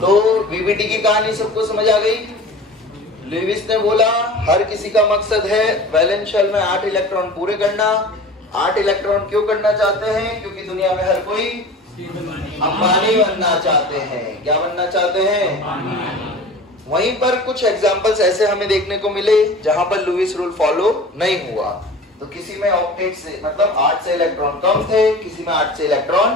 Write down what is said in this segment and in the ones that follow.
तो वीबीटी की कहानी सबको समझ आ गई। लुईविस ने बोला हर किसी का मकसद है वैलेंस शेल में 8 इलेक्ट्रॉन पूरे करना। 8 इलेक्ट्रॉन क्यों करना चाहते हैं? क्योंकि दुनिया में हर कोई अंबानी बनना चाहते हैं। क्या बनना चाहते हैं? वहीं पर कुछ एग्जांपल्स ऐसे हमें देखने को मिले जहां पर लुईस रूल फॉलो नहीं हुआ। तो किसी में ऑक्टेट से मतलब 8 से इलेक्ट्रॉन कम थे, किसी में 8 से इलेक्ट्रॉन।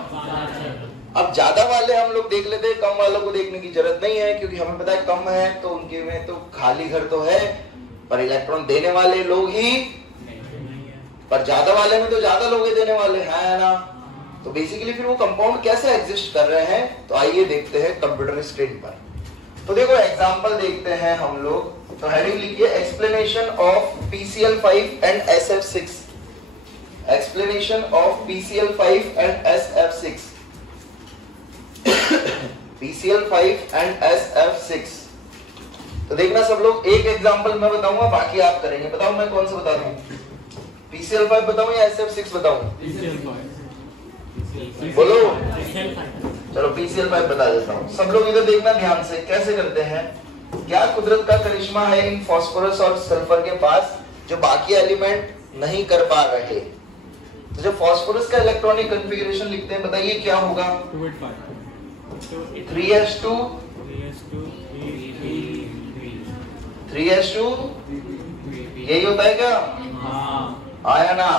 अब ज्यादा वाले हम लोग देख लेते हैं, कम वालों को देखने की जरूरत नहीं है क्योंकि हमें पता है कम है तो उनके में तो खाली घर तो है पर इलेक्ट्रॉन देने वाले लोग ही, पर ज्यादा वाले में तो ज्यादा लोग ही देने वाले हैं ना। तो बेसिकली फिर वो कंपाउंड कैसे एग्जिस्ट कर रहे हैं, तो आइए देखते हैं कंप्यूटर स्क्रीन पर। तो देखो एग्जांपल देखते हैं हम लोग। तो हेडिंग लिखिए explanation of PCl5 and SF6। Explanation of PCl5 and SF6। PCl5 and SF6। तो देखना सब लोग, एक एग्जांपल मैं बताऊंगा बाकी आप करेंगे। बताओ मैं कौन सा बता दूं? PCl5 बताऊं या SF6 बताऊं? बोलो। चलो PCl5 बता देता हूँ। सब लोग इधर देखना ध्यान से, कैसे करते हैं। क्या कुदरत का करिश्मा है इन फास्फोरस और सल्फर के पास जो बाकी एलिमेंट नहीं कर पा रहे। तो जब फास्फोरस का इलेक्ट्रॉनिक कॉन्फ़िगरेशन लिखते हैं बताइए क्या होगा? 3s2 3s2 यही होता है क्या? आया ना।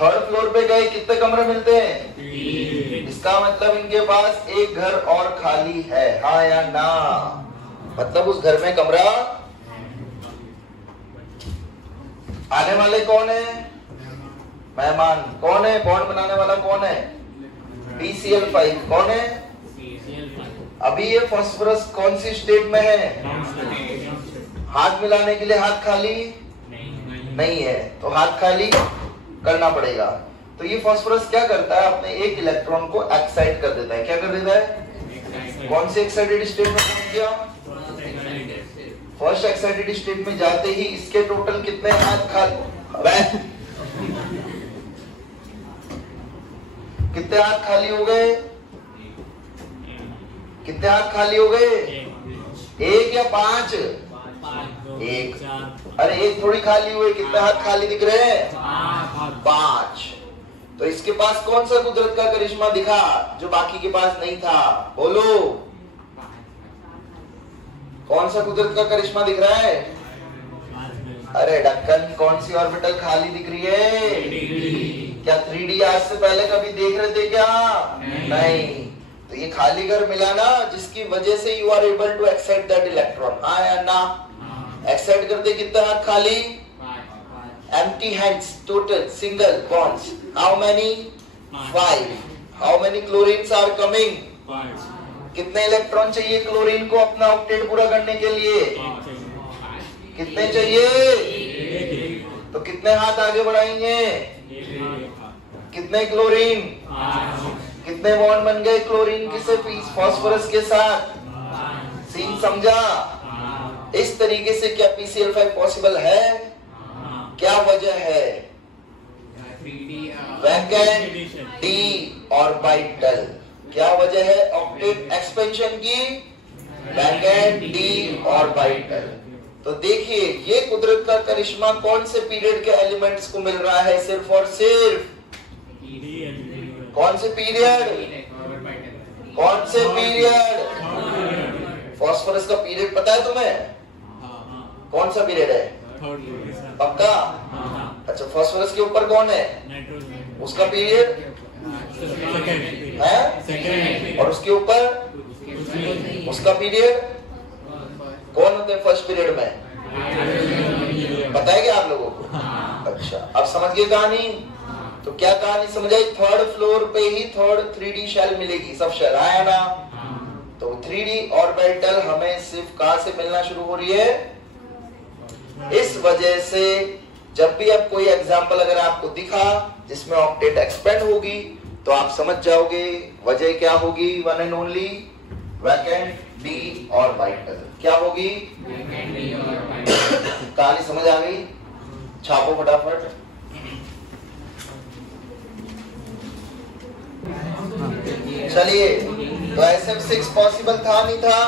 थर्ड फ्लोर पे गए कितने कमरे मिलते हैं? इसका मतलब इनके पास एक घर और खाली है, हाँ या ना? मतलब उस घर में कमरा। आने वाले कौन है? मेहमान। कौन है? बॉन्ड बनाने वाला कौन है? PCl5। कौन है? अभी ये फास्फोरस कौन सी स्टेट में है? हाथ मिलाने के लिए हाथ खाली नहीं है, तो हाथ खाली करना पड़ेगा। तो ये फास्फोरस क्या करता है? अपने एक इलेक्ट्रॉन को एक्साइट कर देता है। क्या कर देता है? कौन से एक्साइटेड स्टेट में पहुंच गया? फर्स्ट एक्साइटेड स्टेट में जाते ही इसके टोटल कितने हाथ खाली, कितने हाथ खाली हो गए? कितने हाथ खाली हो गए? 1 या 5? 1। अरे 1 थोड़ी खाली हुए, कितने हाथ खाली दिख रहे हैं? 5। तो इसके पास कौन सा कुदरत का करिश्मा दिखा जो बाकी के पास नहीं था? बोलो, कौन सा कुदरत का करिश्मा दिख रहा है? अरे ढक्कन, कौन सी ऑर्बिटल खाली दिख रही है? क्या 3D आज से पहले कभी देख रहे थे क्या? नहीं। तो ये खाली घर मिला ना, जिसकी वजह से you are able to excite that electron, हाँ या ना? एक्साइट करते कितने हाथ खाली? Empty hands, total single bonds. How many? 5. How many chlorines are coming? 5. कितने इलेक्ट्रॉन चाहिए क्लोरीन को अपना ऑक्टेट पूरा करने के लिए? कितने चाहिए? तो कितने हाथ आगे बढ़ाएंगे? कितने क्लोरीन? कितने बॉन्ड बन गए क्लोरीन के से फास्फोरस के साथ? सीन समझा? इस तरीके से क्या PCl5 पॉसिबल है? क्या वजह है? Vacant d orbital. क्या वजह है ऑक्टेट एक्सपेंशन की? Vacant d orbital. तो देखिए ये कुदरत का करिश्मा कौन से पीरियड के एलिमेंट्स को मिल रहा है? सिर्फ और सिर्फ कौन से पीरियड? कौन से पीरियड? फास्फोरस का पीरियड पता है तुम्हें? कौन सा पीरियड है? पक्का? अच्छा, फास्फोरस के ऊपर कौन है? उसका पीरियड है, और उसके ऊपर उसका पीरियड। कौन होते हैं फर्स्ट पीरियड में? पता है क्या आप लोगों को? अच्छा, अब समझ गए कहानी? तो क्या कहानी समझ आई? थर्ड फ्लोर पे ही थर्ड 3D शेल मिलेगी, सब शेल आया ना? तो 3D ऑर्बिटल हमें सिर्फ कहां से मिलना शुरू हो रही है? इस वजह से जब भी अब कोई एग्जाम्पल अगर आपको दिखा जिसमें ऑक्टेट एक्सपेंड होगी तो आप समझ जाओगे वजह क्या होगी? One and only vacant d orbital. क्या होगी? कहानी समझ आ गई? छापो फटाफट। चलिए तो SF6 पॉसिबल था नहीं था?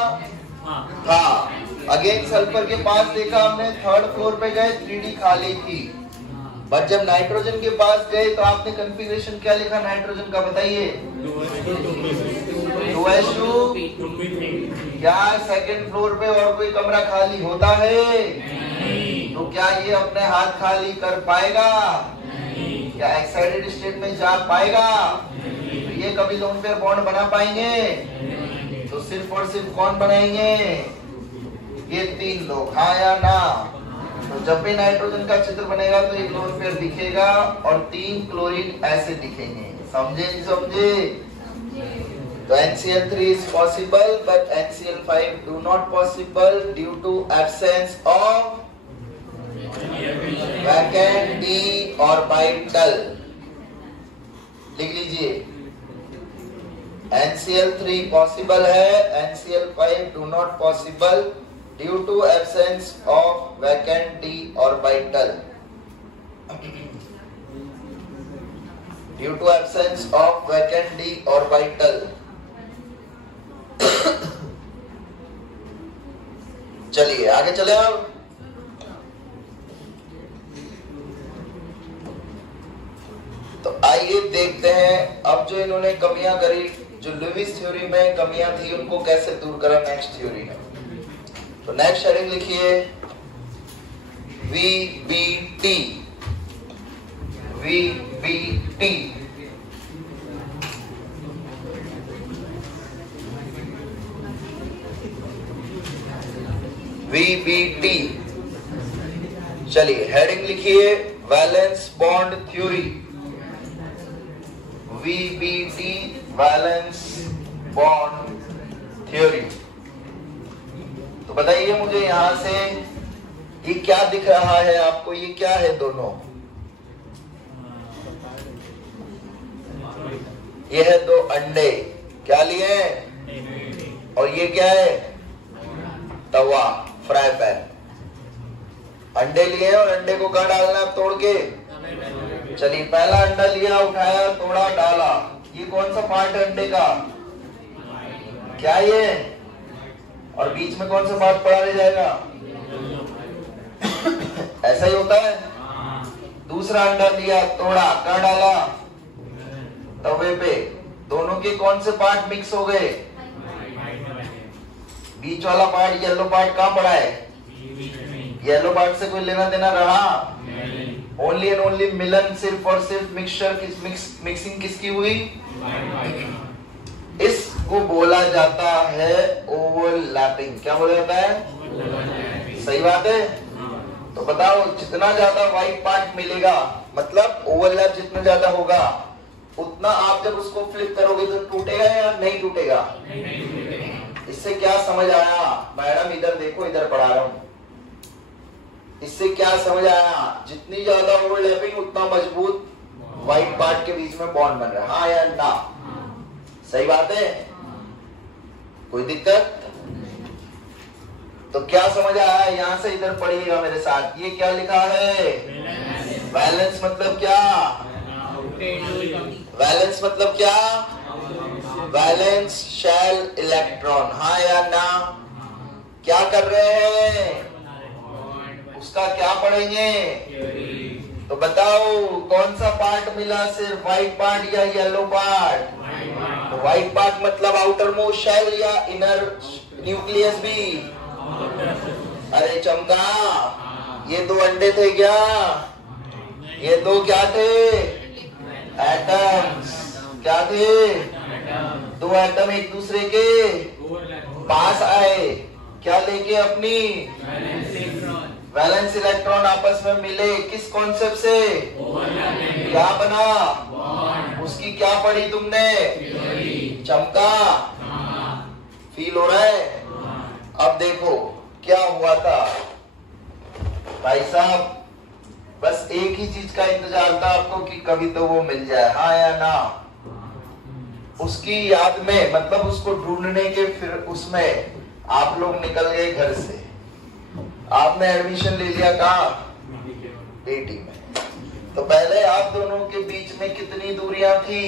था। अगेन सल्फर के पास देखा हमने, थर्ड फ्लोर पे गए, 3D खाली थी। बट जब नाइट्रोजन के पास गए तो आपने कॉन्फ़िगरेशन क्या लिखा नाइट्रोजन का, बताइए? 2s2। क्या सेकंड फ्लोर पे और कोई कमरा खाली होता है? तो क्या ये अपने हाथ खाली कर पाएगा? क्या एक्साइटेड स्टेट में जा पाएगा? तो ये कभी लोन पेयर बॉन्ड बना पाएंगे? तो सिर्फ और सिर्फ कौन बनाएंगे? ये तीन लोग, हाँ या ना? तो जब भी नाइट्रोजन का चित्र बनेगा तो एक लोन पेयर दिखेगा और 3 क्लोरीन ऐसे दिखेंगे। समझे नहीं समझे? तो NCl3 is possible but NCl5 do not possible due to absence of vacant d orbital। लिख लीजिए, NCl3 possible है, NCl5 do not possible due to absence of vacant d orbital। due to absence of vacant d orbital। चलिए आगे चले अब। तो आइए देखते हैं अब जो इन्होंने कमियां करी, जो लुईस थ्योरी में कमियां थी उनको कैसे दूर करा नेक्स्ट थ्योरी में। तो नेक्स्ट हेडिंग लिखिए VBT। VBT VBT। चलिए हेडिंग लिखिए valence bond theory. VBT valence bond theory. तो बताइए मुझे यहां से ये क्या दिख रहा है आपको? ये क्या है दोनों? ये है 2 अंडे, क्या लिए? और ये क्या है? तवा, फ्राई पैन। अंडे लिए और अंडे को कहाँ डालना है तोड़ के? चलिए पहला अंडा लिया, उठाया, तोड़ा, डाला। ये कौन सा पार्ट है अंडे का? क्या ये? और बीच में कौन सा पार्ट पड़ा रह जाएगा? ऐसा ही होता है। दूसरा अंडा लिया, तोड़ा, कहाँ डाला? तवे पे। दोनों के कौन से पार्ट मिक्स हो गए? बीच वाला पार्ट, येलो पार्ट कहाँ पड़ा है? येलो पार्ट से कोई लेना देना रहा? ओनली एंड ओनली मिलन, सिर्फ और सिर्फ मिक्सचर, मिक्सिंग किसकी हुई? इसको बोला जाता है ओवरलैपिंग। क्या बोला जाता है? सही बात है। तो बताओ जितना ज्यादा व्हाइट पार्ट मिलेगा, मतलब ओवरलैप जितना ज्यादा होगा, उतना आप जब उसको फ्लिप करोगे तो टूटेगा या नहीं टूटेगा? इससे क्या समझ आया? मैडम इधर देखो, इधर पढ़ा रहा हूं। इससे क्या समझ आया? जितनी ज्यादा ओवरलैपिंग उतना मजबूत व्हाइट पार्ट के बीच में बॉन्ड बन रहा है, हाँ या ना? सही बात है। कोई दिक्कत? तो क्या समझ आया? यहां से इधर पढ़िएगा मेरे साथ। ये क्या लिखा है? वैलेंस मतलब क्या? वैलेंस मतलब क्या? वैलेंस शेल इलेक्ट्रॉन, हाँ या ना? क्या कर रहे हैं? उसका क्या पढ़ेंगे? तो बताओ कौन सा पार्ट मिला? सिर्फ व्हाइट पार्ट या येलो पार्ट? तो व्हाइट पार्ट मतलब आउटर मोस्ट शेल या इनर न्यूक्लियस भी? अरे चमका, ये 2 अंडे थे क्या? ये 2 क्या थे? एटम्स। क्या थे? 2 एटम एक दूसरे के पास आए, क्या लेके? अपनी वैलेंस इलेक्ट्रॉन आपस में मिले। किस कॉन्सेप्ट से? क्या बना? उसकी क्या पढ़ी तुमने? चमका। फील हो रहा है? अब देखो क्या हुआ था भाई साहब। बस एक ही चीज का इंतजार था आपको कि कभी तो वो मिल जाए, हाँ या ना? उसकी याद में, मतलब उसको ढूंढने के, फिर उसमें आप लोग निकल गए घर से। आपने एडमिशन ले लिया कहाँ? DT में। तो पहले आप दोनों के बीच में कितनी दूरियां थी?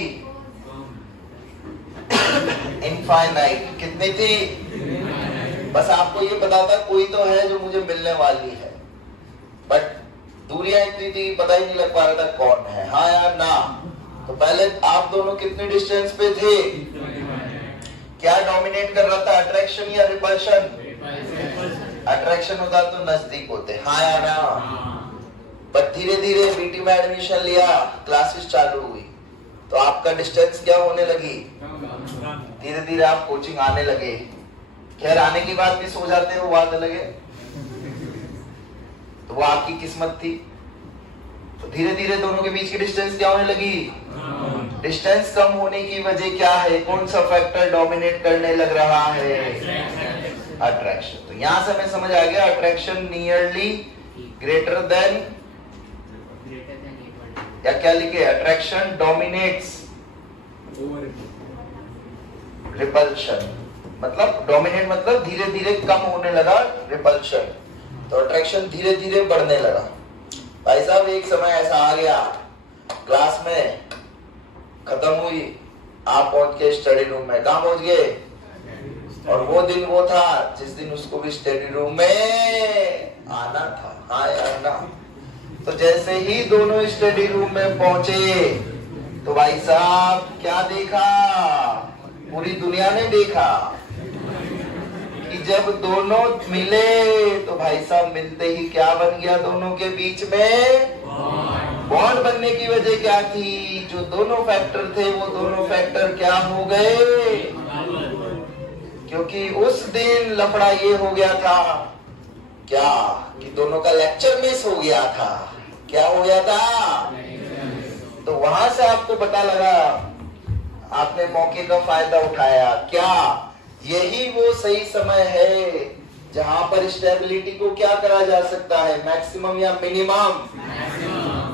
इनफाइनाइट। कितनी थी? बस आपको ये पता था कोई तो है जो मुझे मिलने वाली है, बट दूरियां इतनी थी पता ही नहीं लग पा रहा था कौन है। हाँ या ना? तो पहले आप दोनों कितने डिस्टेंस पे थे? क्या डोमिनेट कर रहा था, अट्रैक्शन या रिपल्शन? अट्रैक्शन होता तो नजदीक होते। हाँ या ना? बट धीरे धीरे बीटी में एडमिशन लिया, क्लासेस चालू हुई, तो आपका डिस्टेंस क्या होने लगी? धीरे धीरे आप कोचिंग आने लगे। खैर आने की बात भी सो जाते हैं, वो बात अलग है, तो वो आपकी किस्मत थी। तो धीरे धीरे दोनों के बीच की डिस्टेंस क्या होने लगी? डिस्टेंस कम होने की वजह क्या है? कौन सा फैक्टर डोमिनेट करने लग रहा है? अट्रैक्शन। तो यहां से हमें समझ आ गया अट्रैक्शन नियरली ग्रेटर देन, या क्या लिखे? Attraction dominates repulsion. मतलब डोमिनेट मतलब धीरे धीरे कम होने लगा रिपल्शन, तो अट्रैक्शन धीरे धीरे बढ़ने लगा। भाई साहब एक समय ऐसा आ गया, क्लास में खत्म हुई, आप पहुंच के स्टडी रूम में। कहां पहुंच गए? और वो दिन वो था जिस दिन उसको भी स्टडी रूम में आना था। हाँ या ना? तो जैसे ही दोनों स्टडी रूम में पहुंचे तो भाई साहब क्या देखा? पूरी दुनिया ने देखा कि जब दोनों मिले तो भाई साहब मिलते ही क्या बन गया दोनों के बीच में? बॉन्ड बनने की वजह क्या थी? जो दोनों फैक्टर थे वो दोनों फैक्टर क्या हो गए? क्योंकि उस दिन लफड़ा ये हो गया था क्या कि दोनों का लेक्चर मिस हो गया था। क्या हो गया था? तो वहां से आपको पता लगा, आपने मौके का फायदा उठाया। क्या यही वो सही समय है जहां पर स्टेबिलिटी को क्या करा जा सकता है? मैक्सिमम या मिनिमम।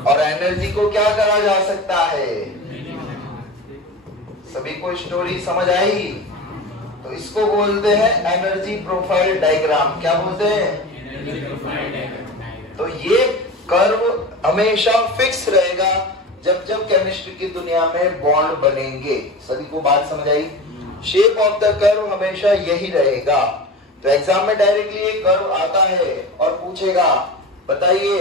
और एनर्जी को क्या करा जा सकता है? सभी को स्टोरी समझ आई? तो इसको बोलते हैं एनर्जी प्रोफाइल डायग्राम। क्या बोलते हैं? तो ये कर्व हमेशा फिक्स रहेगा जब जब केमिस्ट्री की दुनिया में बॉन्ड बनेंगे। सभी को बात समझ आई? शेप ऑफ द कर्व हमेशा यही रहेगा। तो एग्जाम में डायरेक्टली एक कर्व आता है और पूछेगा बताइए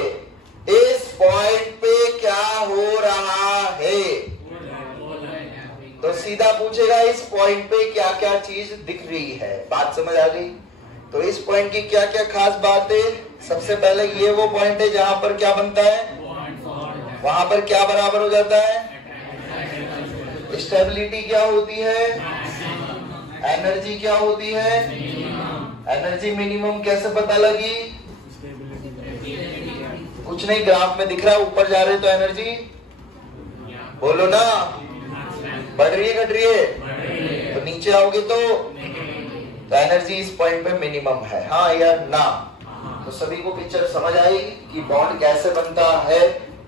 इस पॉइंट पे क्या हो रहा है? तो सीधा पूछेगा इस पॉइंट पे क्या क्या चीज दिख रही है। बात समझ आ गई? तो इस पॉइंट की क्या क्या खास बात है? सबसे पहले ये वो पॉइंट है जहां पर क्या बनता है? वहां पर क्या बराबर हो जाता है? स्टेबिलिटी क्या होती है? एनर्जी क्या होती है? एनर्जी मिनिमम कैसे पता लगी? कुछ नहीं, ग्राफ में दिख रहा है, ऊपर जा रहे तो एनर्जी बोलो ना, बढ़ रही है घट रही है? तो नीचे आओगे तो एनर्जी इस पॉइंट पे मिनिमम है। हाँ या ना? तो सभी को पिक्चर समझ आई कि बॉन्ड कैसे बनता है,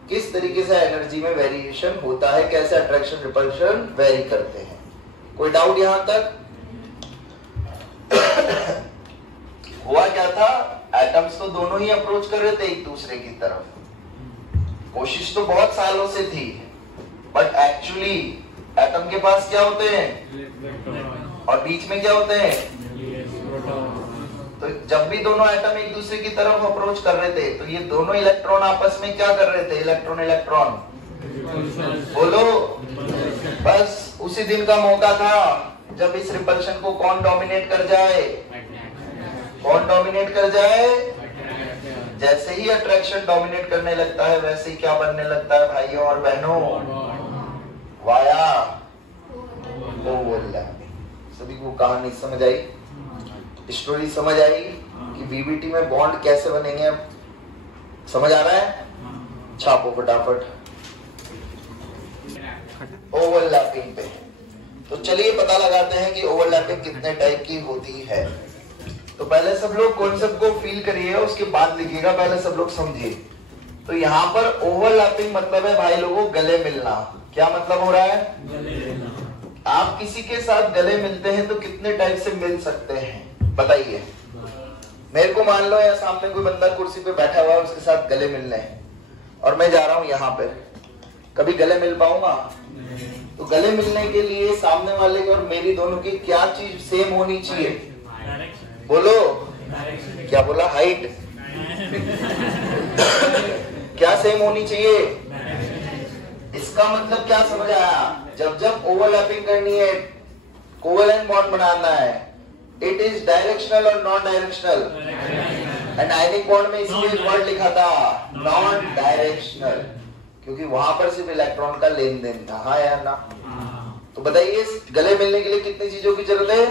किस तरीके से एनर्जी में वेरिएशन होता है, कैसे अट्रैक्शन रिपल्शन वेरी करते हैं। कोई डाउट यहां तक? हुआ क्या था? एटम्स तो दोनों ही अप्रोच कर रहे थे एक दूसरे की तरफ। कोशिश तो बहुत सालों से थी, बट एक्चुअली एटम के पास क्या होते हैं और बीच में क्या होते हैं? तो जब भी दोनों एटम एक दूसरे की तरफ अप्रोच कर रहे थे तो ये दोनों इलेक्ट्रॉन आपस में क्या कर रहे थे? इलेक्ट्रॉन इलेक्ट्रॉन बोलो। बस उसी दिन का मौका था जब इस रिपल्शन को कौन डोमिनेट कर जाए? कौन डोमिनेट कर जाए? जैसे ही अट्रैक्शन डोमिनेट करने लगता है वैसे ही क्या बनने लगता है भाइयों और बहनों? Via overlapping. सभी को कहानी समझ आई? स्टोरी समझ आई कि बीबीटी में बॉन्ड कैसे बनेंगे? समझ आ रहा है? छापो फटाफट ओवरलैपिंग पे। तो चलिए पता लगाते हैं कि ओवरलैपिंग कितने टाइप की होती है। तो पहले सब लोग कॉन्सेप्ट को फील करिए, उसके बाद लिखिएगा, पहले सब लोग समझिए। तो यहाँ पर ओवरलैपिंग मतलब है भाई लोगों गले मिलना। क्या मतलब हो रहा है? आप किसी के साथ गले मिलते हैं तो कितने टाइप से मिल सकते हैं बताइए? मेरे को मान लो या सामने कोई बंदा कुर्सी पे बैठा हुआ है, उसके साथ गले मिलने हैं और मैं जा रहा हूं यहाँ पे, कभी गले मिल पाऊंगा? तो गले मिलने के लिए सामने वाले की और मेरी दोनों की क्या चीज सेम होनी चाहिए? बोलो, क्या बोला? हाइट क्या सेम होनी चाहिए? इसका मतलब क्या समझ आया? जब जब ओवरलैपिंग करनी है, कोवेलेंट बॉन्ड बनाना है, इट इज डायरेक्शनल और non directional. And ionic bond में इसलिए वर्ड लिखा था नॉन डायरेक्शनल, क्योंकि वहां पर सिर्फ इलेक्ट्रॉन का लेन देन था। हाँ या ना? तो बताइए गले मिलने के लिए कितनी चीजों की जरूरत है?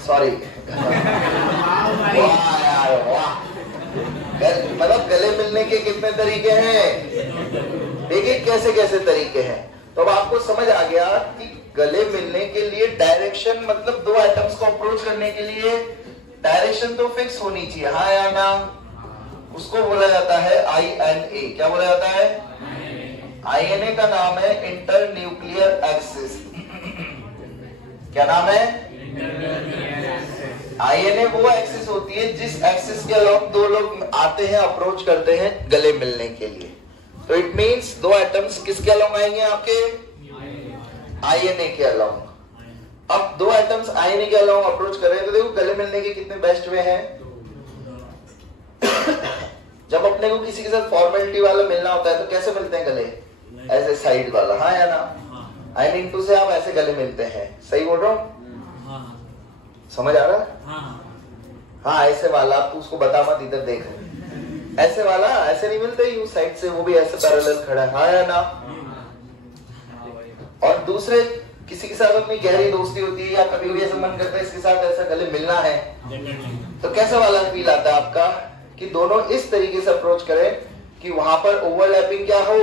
सॉरी मतलब गले मिलने के कितने तरीके हैं? देखिए कैसे कैसे तरीके हैं। तो अब आपको समझ आ गया कि गले मिलने के लिए डायरेक्शन मतलब दो एटम्स को अप्रोच करने के लिए डायरेक्शन तो फिक्स होनी चाहिए। हाँ या ना? उसको बोला जाता है INA। क्या बोला जाता है? INA का नाम है इंटर न्यूक्लियर एक्सिस। क्या नाम है? INA वो एक्सिस होती है जिस एक्सिस के अलोंग दो लोग आते हैं, अप्रोच करते हैं गले मिलने के लिए। तो इट मींस दो एटम्स किसके अलोंग आएंगे? आपके INA के अलोंग। अब दो एटम्स INA के अलोंग अप्रोच कर रहे हैं, तो देखो गले मिलने के कितने बेस्ट वे हैं। जब अपने को किसी के साथ फॉर्मेलिटी वाला मिलना होता है तो कैसे मिलते हैं गले? ऐसे साइड वाला। हाँ या ना? I mean to say आप ऐसे गले मिलते हैं। सही बोल रहा हूँ? समझ आ रहा है? हाँ ऐसे वाला। आप उसको बता मत, इधर देख। ऐसे वाला ऐसे नहीं मिलते यू साइड से, वो भी ऐसे पैरेलल खड़ा है। हाँ या ना? और दूसरे किसी के साथ अपनी गहरी दोस्ती होती है या कभी भी ऐसा मन करता है इसके साथ ऐसा गले मिलना है, तो कैसा वाला फील आता है आपका? कि दोनों इस तरीके से अप्रोच करें कि वहां पर ओवरलैपिंग क्या हो?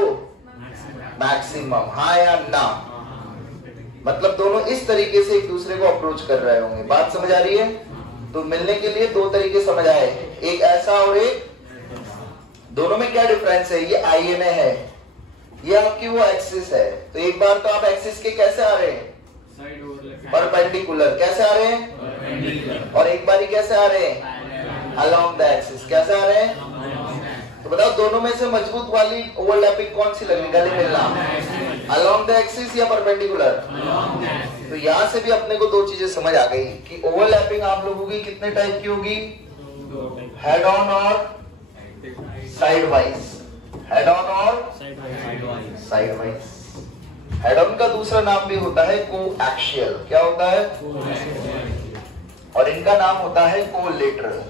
मैक्सिमम। हाँ या ना? मतलब दोनों इस तरीके से एक दूसरे को अप्रोच कर रहे होंगे। बात समझ आ रही है? तो मिलने के लिए दो तरीके समझ आए, एक ऐसा और एक। दोनों में क्या डिफरेंस है? ये INA है, ये आपकी वो एक्सिस है। तो एक बार तो आप एक्सिस के कैसे आ रहे हैं? परपेंडिकुलर। कैसे आ रहे हैं? और एक बार ही कैसे आ रहे हैं? Along the axis. कैसे आ रहे हैं? तो बताओ दोनों में से मजबूत वाली ओवरलैपिंग कौन सी लग रही? गले मिलना अलोंग द एक्सिस या परपेंडिकुलर? तो यहां से भी अपने को दो चीजें समझ आ गई कि ओवरलैपिंग आप लोगों की कितने टाइप की होगी? हेड ऑन और साइड वाइज। हेड ऑन और साइड वाइज। हेड ऑन का दूसरा नाम भी होता है कोएक्सियल। क्या होता है? और इनका नाम होता है कोलेटरल।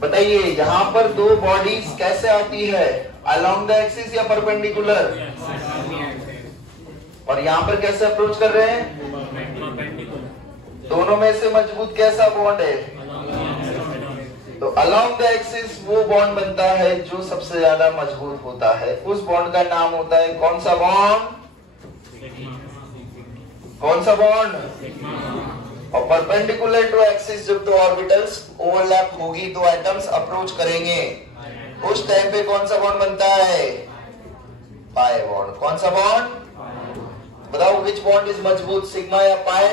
बताइए यहाँ पर दो बॉडीज कैसे आती है? अलोंग द एक्सिस या परपेंडिकुलर? और यहाँ पर कैसे अप्रोच कर रहे हैं? दोनों में से मजबूत कैसा बॉन्ड है? तो अलोंग द एक्सिस वो बॉन्ड बनता है जो सबसे ज्यादा मजबूत होता है। उस बॉन्ड का नाम होता है कौन सा बॉन्ड? कौन सा बॉन्ड? और परपेंडिकुलर टू एक्सिस जब दो ऑर्बिटल्स ओवरलैप होगी, दो एटम्स अप्रोच करेंगे, उस टाइम पे कौन सा बॉन्ड बनता है? Pi bond. कौन सा बॉन्ड? बताओ विच बॉन्ड इज मजबूत, सिग्मा या पाई?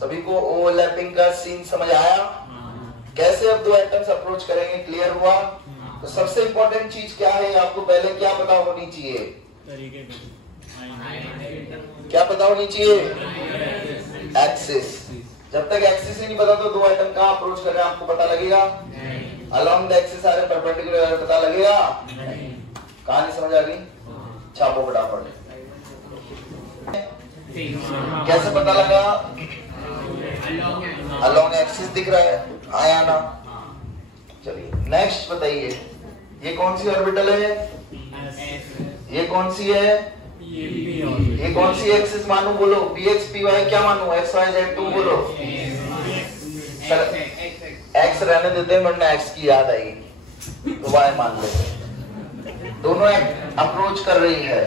सभी को ओवरलैपिंग का सीन समझ आया? कैसे अब दो एटम्स अप्रोच करेंगे, क्लियर हुआ? तो सबसे इंपॉर्टेंट चीज क्या है आपको पहले क्या पता होनी चाहिए? क्या पता होनी चाहिए? एक्सिस। जब तक एक्सिस ही नहीं पता तो दो एटम कहाँ अप्रोच कर रहे हैं आपको पता लगेगा? अलोंग द एक्सिस आ रहे, परपेंडिकुलर आ रहे, पता लगेगा? कहानी समझ आ गई? छापो फटाफट। कैसे पता लगा? अलोंग एक्सिस दिख रहा है। आया ना? चलिए नेक्स्ट बताइए, ये कौन सी ऑर्बिटल है? ये कौन सी है? ये कौन सी एक्सिस मानू? बोलो। px py क्या मानू? x y z 2 बोलो। x रहने देते हैं वरना x की याद आएगी, तो y मान लेते। दोनों अप्रोच कर रही है।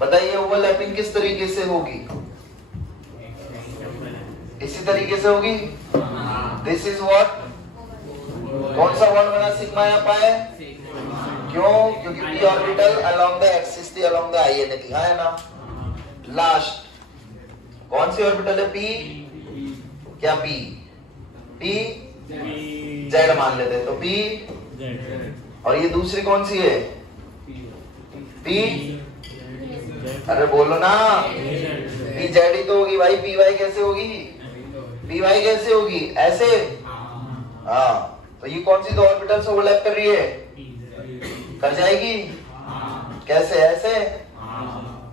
बताइए ओवरलैपिंग किस तरीके से होगी? इसी तरीके से होगी। This is what? कौन सा बॉन्ड बना, सिग्मा या पाई? क्यों? क्योंकि p orbital along the axis थी, अलोंग द INA थी। है ना? लास्ट कौन सी ऑर्बिटल है? p? क्या p? p z मान लेते तो p। और ये दूसरी कौन सी है? पी, अरे बोलो ना, पी जेड ही तो होगी भाई, पी वाई कैसे होगी, पी वाई कैसे होगी, ऐसे। हाँ, तो ये कौन सी दो ऑर्बिटल से ओवरलैप कर रही है, कर जाएगी कैसे, ऐसे।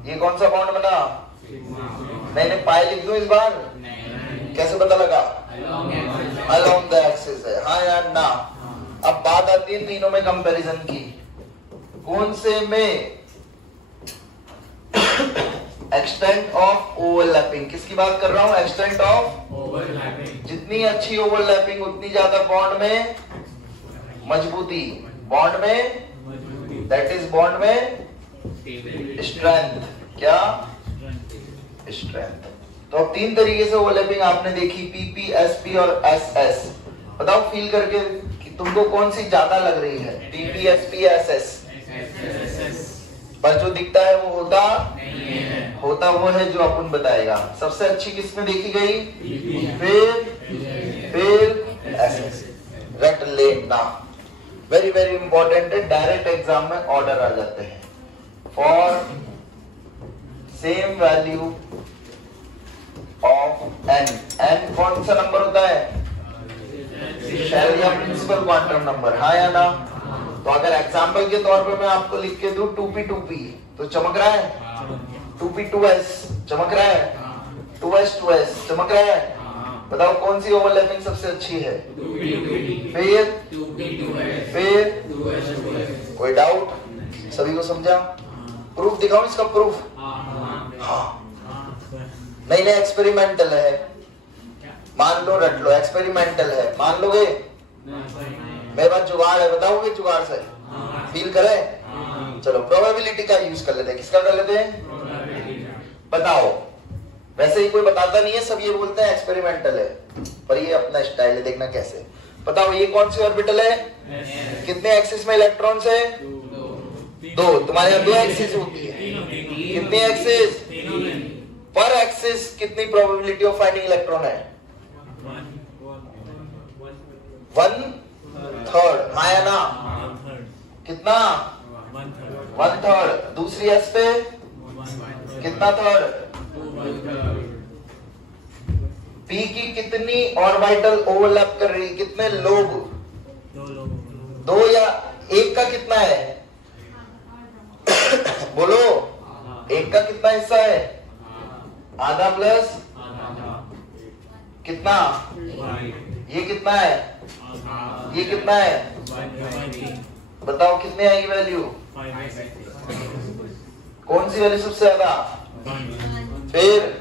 ये कौन सा बॉन्ड बना, मैंने पाई लिख दूं इस बार, कैसे पता लगा, अलोंग द एक्सिस है, हाँ या ना। अब बात आती है तीनों में कंपैरिजन की, कौन से में एक्सटेंट ऑफ ओवरलैपिंग, किसकी बात कर रहा हूं, एक्सटेंट ऑफ ओवरलैपिंग। जितनी अच्छी ओवरलैपिंग उतनी ज्यादा बॉन्ड में मजबूती, बॉन्ड में दैट इज बॉन्ड में स्ट्रेंथ, क्या स्ट्रेंथ। तो अब तीन तरीके से ओवरलैपिंग आपने देखी, पीपी, एसपी और एसएस। बताओ फील करके कि तुमको कौन सी ज्यादा लग रही है, पीपी, एसपी, एसएस। पर जो दिखता है वो होता वो है जो अपन बताएगा। सबसे अच्छी किसमें देखी गई, फिर एसएस। रट लेना, वेरी वेरी इंपॉर्टेंट है, डायरेक्ट एग्जाम में ऑर्डर आ जाते हैं। For same value of n, n कौन सा नंबर होता है, शेल या प्रिंसिपल क्वांटम नंबर, हाँ या ना। तो अगर एग्जांपल के तौर पे मैं आपको लिख के दूं 2p2p, तो चमक रहा है, 2p2s चमक रहा है, 2s 2s चमक रहा है। बताओ कौन सी ओवरलैपिंग सबसे अच्छी है, फिर कोई डाउट, सभी को समझा। प्रूफ दिखाऊं इसका, प्रूफ, हाँ नहीं नहीं एक्सपेरिमेंटल है, मान लो, रट लो, एक्सपेरिमेंटल है, मान लोगे। मेरे पास जुगाड़ है, बताओगे जुगाड़ से, फील करें। चलो प्रोबेबिलिटी का यूज कर लेते हैं, किसका कर लेते हैं, बताओ। वैसे ही कोई बताता नहीं है, सब ये बोलते हैं एक्सपेरिमेंटल है, पर ये अपना स्टाइल है, देखना कैसे। बताओ ये कौन सी ऑर्बिटल है, कितने एक्सिस में इलेक्ट्रॉन्स है, दो। तुम्हारे यहाँ दो एक्सिस होती है, कितनी एक्सिस, पर एक्सिस कितनी प्रोबेबिलिटी ऑफ फाइंडिंग इलेक्ट्रॉन है, 1/3, हाँ या ना, कितना, 1/3। दूसरी एस पे कितना, थर्ड। पी की कितनी ऑर्बिटल ओवरलैप कर रही, कितने लोब, दो या एक का कितना है बोलो, एक का कितना हिस्सा है, आधा प्लस कितना, ये कितना है, ये कितना है, बताओ कितने आएगी वैल्यू, कौन सी वैल्यू सबसे ज्यादा, फिर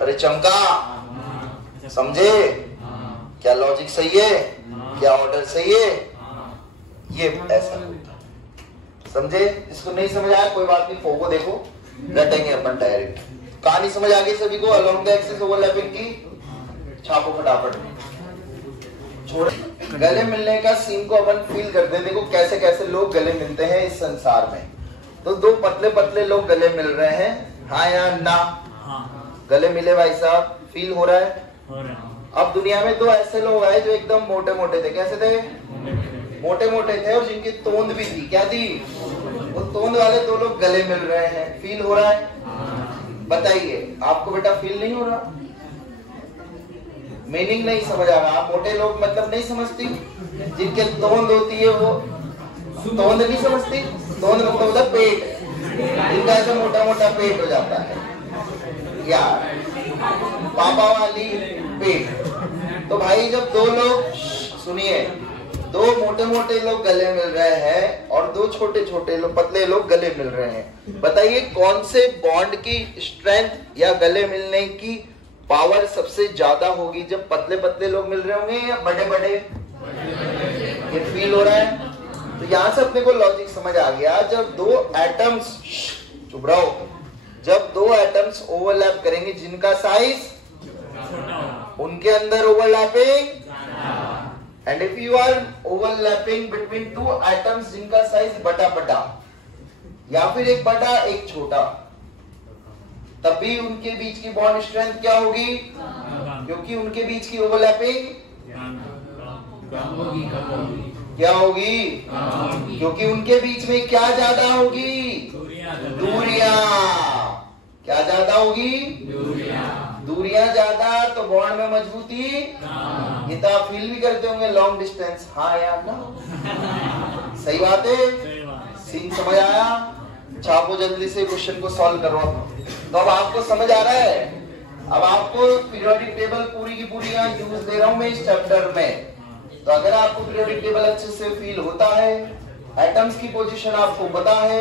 अरे चमका, समझे क्या लॉजिक सही है, क्या ऑर्डर सही है, ये ऐसा होता है, समझे। इसको नहीं समझ आया कोई बात नहीं, फोको देखो, रटेंगे अपन डायरेक्ट। कहानी समझ आ गई सभी को, अलोंग द एक्सिस ओवरलैपिंग की, छापो फटाफट, छोड़। गले मिलने का सीन को अपन फील करते हैं, देखो कैसे कैसे लोग गले मिलते हैं इस संसार में। तो दो पतले पतले लोग गले मिल रहे हैं, हाँ या ना, गले मिले भाई साहब, फील हो रहा है। अब दुनिया में दो ऐसे लोग आए जो एकदम मोटे मोटे थे, कैसे थे, मोटे मोटे थे, और जिनकी तोंद भी थी, क्या थी, वो तोंद वाले दो लोग गले मिल रहे हैं, फील हो रहा है। बताइए आपको बेटा फील नहीं हो रहा, मीनिंग नहीं समझ आ रहा। आप मोटे लोग मतलब नहीं समझती, जिनके तोंद होती है वो तोंद नहीं समझती, तोंद मतलब होता है पेट, जिनका ऐसा मोटा मोटा पेट हो जाता है यार, पापा वाली पेट। तो भाई जब दो लोग, सुनिए, दो मोटे मोटे लोग गले मिल रहे हैं और दो छोटे छोटे लोग, पतले लोग गले मिल रहे हैं, बताइए कौन से बॉन्ड की स्ट्रेंथ या गले मिलने की पावर सबसे ज्यादा होगी, जब पतले पतले लोग मिल रहे होंगे या बड़े बड़े। ये फील हो रहा है। तो यहां से अपने को लॉजिक समझ आ गया, जब दो एटम्स, चुप रहो, जब दो एटम्स ओवरलैप करेंगे जिनका साइज, उनके अंदर overlapping, and if you are overlapping between two atoms जिनका साइज बटा बटा, या फिर एक बड़ा एक छोटा, तभी उनके बीच की बॉन्ड स्ट्रेंथ क्या होगी, क्योंकि उनके बीच की ओवरलैपिंग क्या होगी? क्योंकि उनके बीच में क्या ज्यादा होगी? दूरियां। क्या ज्यादा होगी? दूरियां ज्यादा, तो बॉन्ड में मजबूती। ये तो आप फील भी करते होंगे लॉन्ग डिस्टेंस। हाँ यार ना, सही बात है। सीन समझ आया? छापो जल्दी से, क्वेश्चन को सॉल्व करो। तो अब आपको समझ आ रहा है। अब आपको पीरियोडिक टेबल पूरी की पूरी यहाँ यूज दे रहा हूं मैं इस चैप्टर में। तो अगर आपको पीरियोडिक टेबल अच्छे से फील होता है, एटम्स की पोजीशन आपको पता है,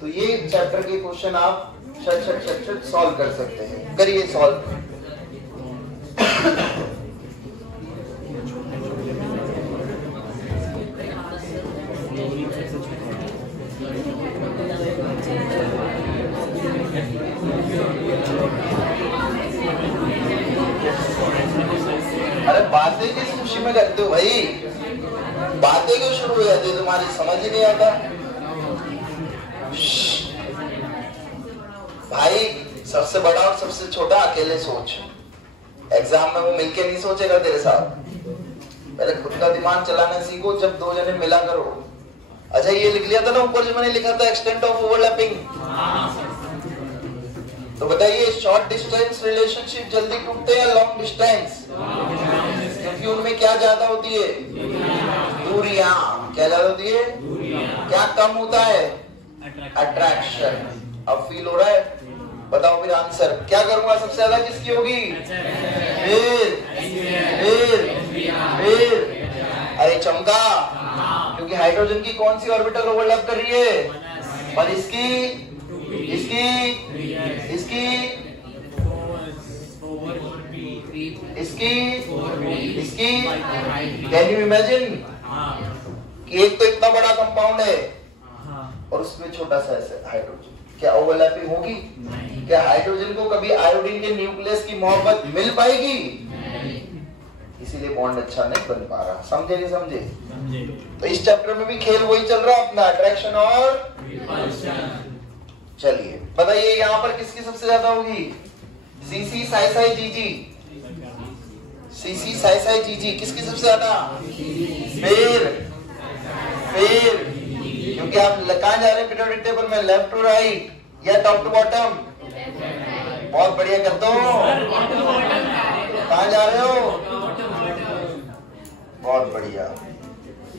तो ये चैप्टर के क्वेश्चन आप शट सॉल्व कर सकते हैं। करिए सॉल्व। अरे बातें किस खुशी में करते हो भाई? बातें क्यों शुरू हो जाती है तुम्हारी? समझ ही नहीं आता भाई। सबसे बड़ा और सबसे छोटा अकेले सोच। एग्जाम में वो मिलके नहीं सोचेगा तेरे साथ। पहले खुद का दिमाग चलाना सीखो, जब दो जने मिला करो। अच्छा ये लिख लिया था ना ऊपर जो मैंने लिखा था, एक्सटेंट ऑफ ओवरलैपिंग। तो बताइए शॉर्ट डिस्टेंस रिलेशनशिप जल्दी टूटते हैं या लॉन्ग डिस्टेंस? क्योंकि उनमें क्या ज्यादा होती है? दूरियां। क्या ज्यादा होती है? क्या कम होता है? अट्रैक्शन। अब फील हो रहा है? बताओ फिर आंसर क्या करूंगा? सबसे ज्यादा किसकी होगी? फिर अरे चमका, क्योंकि हाइड्रोजन की कौन सी ऑर्बिटल ओवरलैप कर रही है? और इसकी इसकी इसकी इसकी इसकी कैन यू इमेजिन कि एक तो इतना बड़ा कंपाउंड है और उसमें छोटा सा हाइड्रोजन। क्या ओवरलैपिंग होगी? क्या हाइड्रोजन को कभी आयोडीन के न्यूक्लियस की मोहब्बत मिल पाएगी? इसीलिए बॉन्ड अच्छा नहीं बन पा रहा। समझे नहीं समझे? तो इस चैप्टर में भी खेल वही चल रहा है अपना, अट्रैक्शन और चलिए बताइए यहाँ पर किसकी सबसे ज्यादा होगी? सीसी साई साई जीजी। सीसी साई साई जीजी किसकी सबसे ज्यादा? फिर क्योंकि आप कहां जा रहे हैं पीरियोडिक टेबल में? लेफ्ट टू राइट या टॉप टू बॉटम? बहुत बढ़िया कर दो। कहां जा रहे हो? बहुत बढ़िया,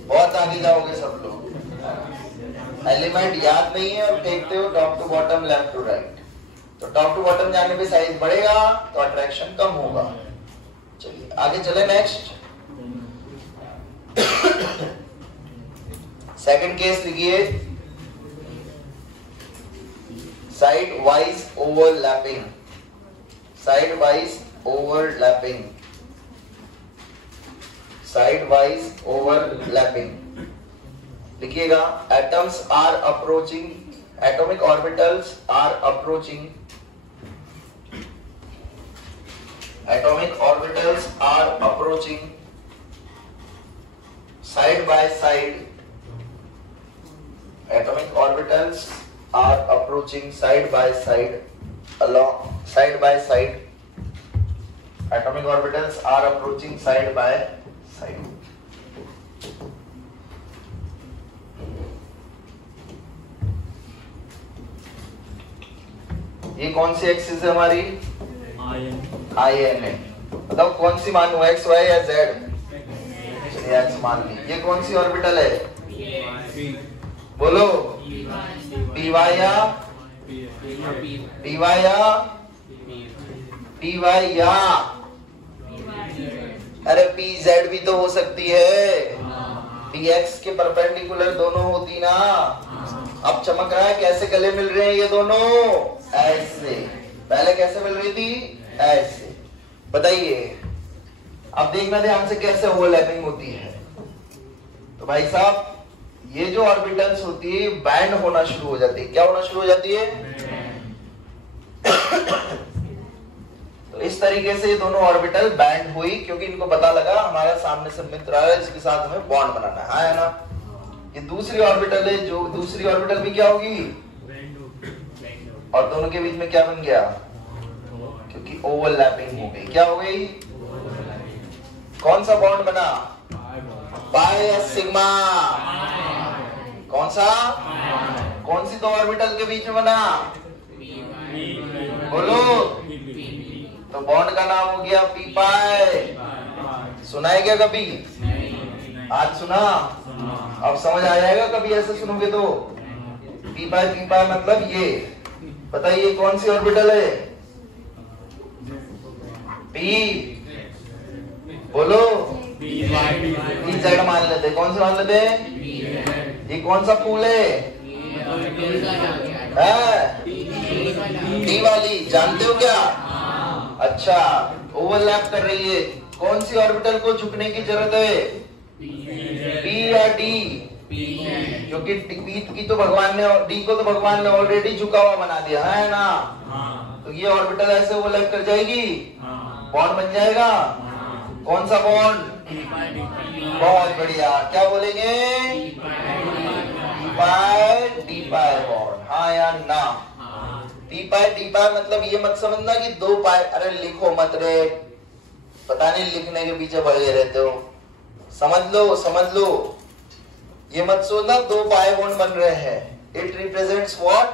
बहुत आगे जाओगे सब लोग। एलिमेंट याद नहीं है और देखते हो top to bottom left to right. तो टॉप टू बॉटम जाने पे साइज बढ़ेगा तो अट्रैक्शन कम होगा। चलिए आगे चले नेक्स्ट। सेकंड केस लिखिए, side wise overlapping. Side wise overlapping. Side wise overlapping लिखिएगा। Atoms are approaching, atomic orbitals are approaching, atomic orbitals are approaching side by side. Atomic orbitals are approaching side by side, along side by side. Atomic orbitals are approaching side by side. ये कौन सी axis है हमारी? IN है। बताओ कौन सी मानू, x Y या जेड? चलिए एक्स मान ली। ये कौन सी ऑर्बिटल है? बोलो पी वाई या अरे पी जेड भी तो हो सकती है। पी एक्स के परपेंडिकुलर दोनों होती ना। अब चमक रहा है कैसे गले मिल रहे हैं ये दोनों? ऐसे। पहले कैसे मिल रही थी? ऐसे। बताइए अब देखना ध्यान से कैसे ओवरलैपिंग होती है। तो भाई साहब ये जो ऑर्बिटल्स होती है बैंड होना शुरू हो जाती है। क्या होना शुरू हो जाती है? तो इस तरीके से ये दोनों ऑर्बिटल बैंड हुई क्योंकि इनको पता लगा हमारा सामने से मित्र आ रहा है, इसके साथ हमें बॉन्ड बनाना है। हाँ है ना? ये दूसरी ऑर्बिटल है, जो दूसरी ऑर्बिटल भी क्या होगी? और दोनों के बीच में क्या बन गया? क्योंकि ओवरलैपिंग हो गई। क्या हो गई? कौन सा बॉन्ड बना? पाई या सिग्मा? कौन सा? कौन सी दो ऑर्बिटल के बीच में बना? बोलो। तो बॉन्ड का नाम हो गया पी पाई। सुना है क्या कभी? आज सुना? अब समझ आ जाएगा कभी ऐसे सुनोगे तो। पी पाई मतलब ये। बताइए कौन सी ऑर्बिटल है? पी। बोलो। पी जेड मान लेते। कौन से मान लेते हैं? ये कौन सा फूल है? डी वाली। जानते हो क्या? अच्छा, ओवरलैप कर रही है। कौन सी ऑर्बिटल को झुकने की जरूरत है? पी या डी? क्योंकि पी की तो भगवान ने, डी को तो भगवान ने ऑलरेडी झुका हुआ बना दिया है ना। तो ये ऑर्बिटल ऐसे ओवरलैप कर जाएगी, बॉन्ड बन जाएगा। कौन सा बॉन्ड? बहुत बढ़िया। क्या बोलेंगे? D pi bond. हाँ या ना? डी पाई मतलब ये मत समझना कि दो पाई। अरे लिखो मत रे, पता नहीं लिखने के पीछे पड़े रहते हो। समझ लो। ये मत सोचना दो पाई बॉन्ड बन रहे हैं। It represents what?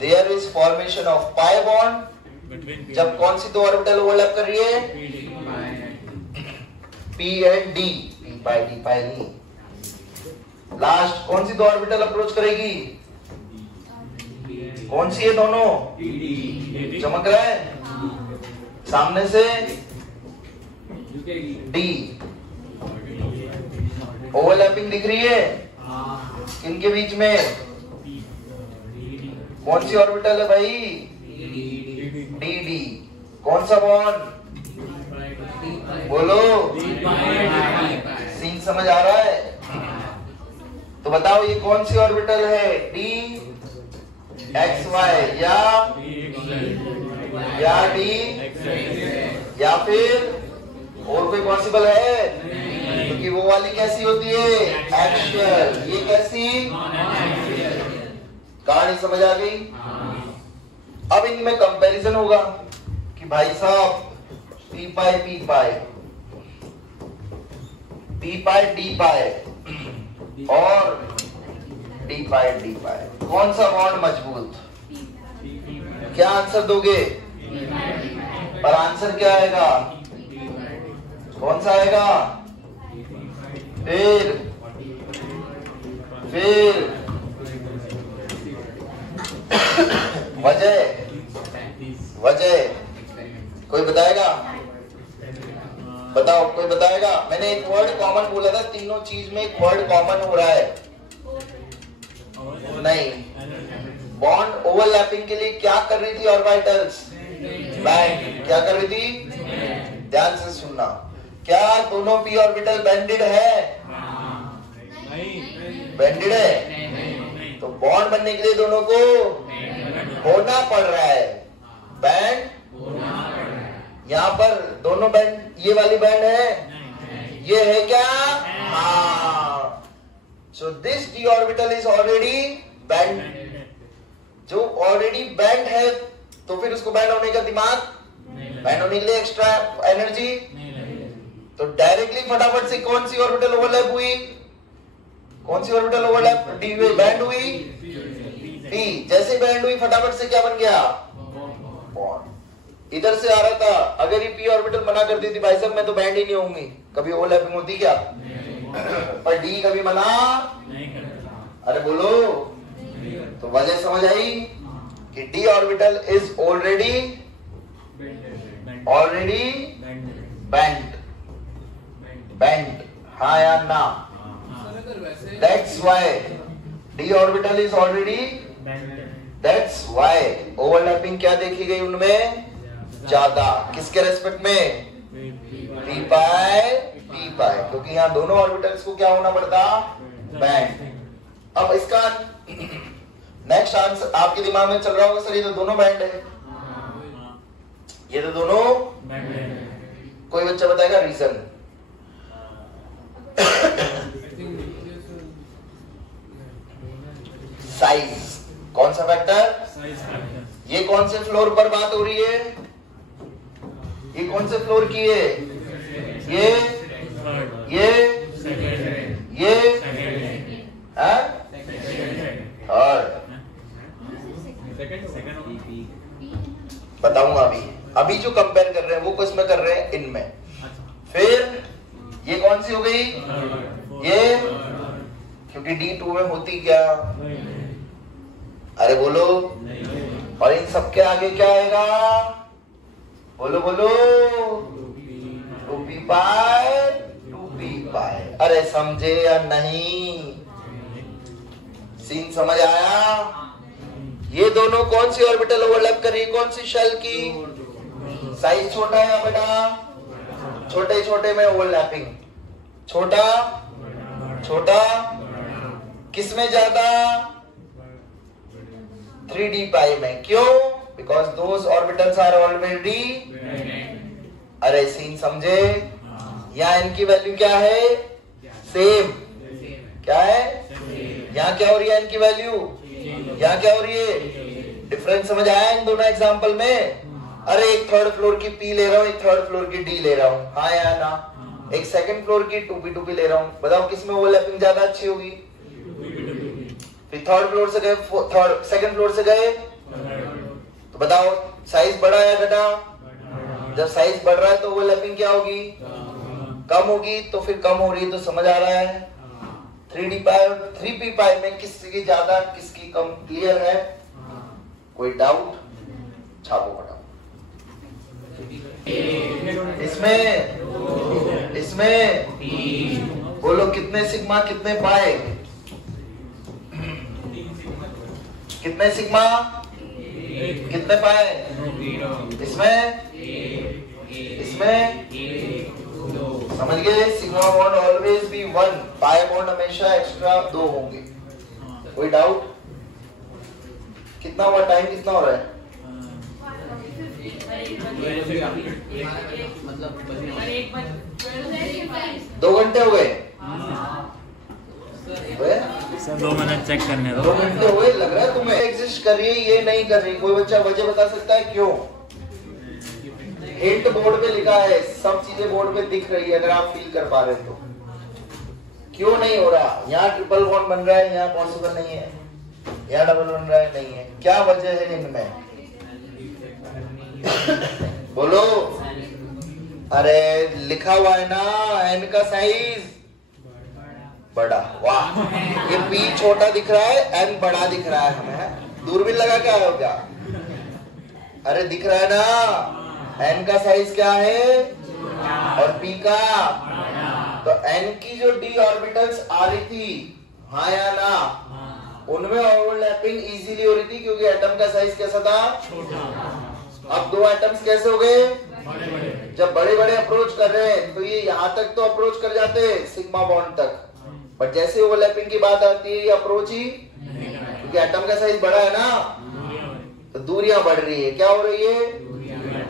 There is formation of pi bond जब कौन सी दो ऑर्बिटल ओवरलैप कर रही है? P and d. D pi नहीं। लास्ट कौन सी दो ऑर्बिटल अप्रोच करेगी? कौन सी है? दोनों चमक रहा है सामने से। डी। ओवरलैपिंग दिख रही है इनके बीच में। कौन सी ऑर्बिटल है भाई? D D. कौन सा बॉन्ड? बोलो। सीन समझ आ रहा है? तो बताओ ये कौन सी ऑर्बिटल है? डी एक्स वाई या डी या फिर और कोई पॉसिबल है? क्योंकि वो वाली कैसी होती है? एक्सियल। ये कैसी? कहानी समझ आ गई? अब इनमें कंपैरिजन होगा कि भाई साहब पी पाई डी पाई और डी पाई कौन सा बॉन्ड मजबूत? क्या आंसर दोगे? और आंसर क्या आएगा? कौन सा आएगा? फिर वजह कोई बताएगा? बताओ, कोई बताएगा? मैंने एक वर्ड कॉमन बोला था, तीनों चीज में एक वर्ड कॉमन हो रहा है। नहीं, बॉन्ड ओवरलैपिंग के लिए क्या कर रही थी ऑर्बिटल्स? बैंड। क्या कर रही थी? ध्यान से सुनना। क्या दोनों पी ऑर्बिटल बैंडेड है? बैंडेड है। तो बॉन्ड बनने के लिए दोनों को होना पड़ रहा है बैंड। यहाँ पर दोनों बैंड, ये वाली बैंड है, ये है क्या? हाँ। So this D orbital is already band. जो ऑलरेडी बैंड है तो फिर उसको बैंड होने का दिमाग, बैंड होने के लिए एक्स्ट्रा एनर्जी। तो डायरेक्टली फटाफट से कौन सी ऑर्बिटल ओवरलैप हुई? कौन सी ऑर्बिटल ओवरलैप बैंड हुई? पी। जैसे बैंड हुई फटाफट से क्या बन गया? बॉन्ड। इधर से आ रहा था, अगर ये पी ऑर्बिटल मना कर दी थी भाई साहब मैं तो बैंड ही नहीं होंगी, कभी ओवरलैपिंग होती क्या? पर डी कभी मना नहीं करता। अरे बोलो। तो वजह समझ आई कि D orbital is already band. हाँ या ना? That's why d orbital is already that's why overlapping क्या देखी गई उनमें? ज्यादा। किसके रेस्पेक्ट में? p पाई, क्योंकि यहाँ दोनों ऑर्बिटल्स को क्या होना पड़ता? बैंड। अब इसका नेक्स्ट आंसर आपके दिमाग में चल रहा होगा, सर ये तो दोनों बैंड है, ये तो दोनों बैंड है। कोई बच्चा बताएगा रीजन? साइज। कौन सा फैक्टर? ये कौन से फ्लोर पर बात हो रही है? ये कौन से फ्लोर की है? ये ये थर्ड। बताऊंगा अभी जो कंपेयर कर रहे हैं वो किस में कर रहे हैं, इनमें। फिर ये कौन सी हो गई, ये, क्योंकि D2 में होती क्या, अरे बोलो, और इन सबके आगे क्या आएगा, बोलो बोलो, 2p पाई 2p पाई। अरे समझे या नहीं, सीन समझ आया। ये दोनों कौन सी ऑर्बिटल ओवरलैप कर रही है, कौन सी शेल की, साइज छोटा है बड़ा, छोटे छोटे में ओवरलैपिंग, छोटा छोटा, किसमें ज्यादा, 3d पाई में। क्यों, because those orbitals are already, अरे सीन समझे, यहाँ इनकी वैल्यू क्या है, सेम, क्या है, यहाँ क्या हो रही है इनकी वैल्यू, यहाँ क्या हो रही है, डिफरेंस समझ आया इन दोनों एग्जांपल में। अरे एक थर्ड फ्लोर की P ले रहा हूँ, एक थर्ड फ्लोर की D ले रहा हूँ, हाँ या ना, एक सेकंड फ्लोर की 2p ले रहा हूँ, बताओ किसमें ओवरलैपिंग ज्यादा अच्छी होगी। फिर थर्ड फ्लोर से गए, सेकंड फ्लोर से गए, तो बताओ साइज बढ़ा या घटा, जब साइज बढ़ रहा है तो ओवरलैपिंग क्या होगी, कम होगी, तो फिर कम हो रही है, तो समझ आ रहा है 3d पाई और 3p पाई में किसकी ज्यादा किसकी कम, क्लियर है, कोई डाउट, छापो फटाफट। इसमें बोलो कितने सिग्मा कितने पाए, कितने सिग्मा कितने पाए, इसमें समझ गए, sigma bond always be 1, pi bond हमेशा एक्स्ट्रा 2 होंगे। कोई डाउट, कितना हुआ टाइम, कितना हो रहा है, मतलब 2 घंटे हो गए, सर 2 मिनट चेक करने दो। 2 घंटे हुए, लग रहा है तुम्हें एग्जिस्ट कर रही है, ये नहीं कर रही, कोई बच्चा वजह बता सकता है क्यों। हिंट बोर्ड पे लिखा है, सब चीजें बोर्ड पे दिख रही है, अगर आप फील कर पा रहे तो। क्यों नहीं हो रहा, यहाँ ट्रिपल बॉन्ड बन रहा है, यहाँ पॉसिबल नहीं है, यहाँ डबल बन रहा है, नहीं है, क्या वजह है इनमें बोलो। अरे लिखा हुआ है ना, एन का साइज बड़ा, वाह, ये P छोटा दिख रहा है, एन बड़ा दिख रहा है हमें, दूरबीन लगा के आए हो क्या, अरे दिख रहा है ना, एन का साइज क्या है और P का, तो एन की जो d ऑर्बिटल्स आ रही थी, हाँ या ना, उनमें ओवरलैपिंग इजीली हो रही थी क्योंकि एटम का साइज कैसा था, अब 2 एटम्स कैसे हो गए, जब बड़े बड़े अप्रोच कर रहे हैं तो ये यहाँ तक तो अप्रोच कर जाते हैं सिग्मा बॉन्ड तक, बट जैसे ओवरलैपिंग की बात आती है ये अप्रोच ही, क्योंकि एटम का साइज बड़ा है ना, तो दूरियां बढ़ रही है, क्या हो रही है,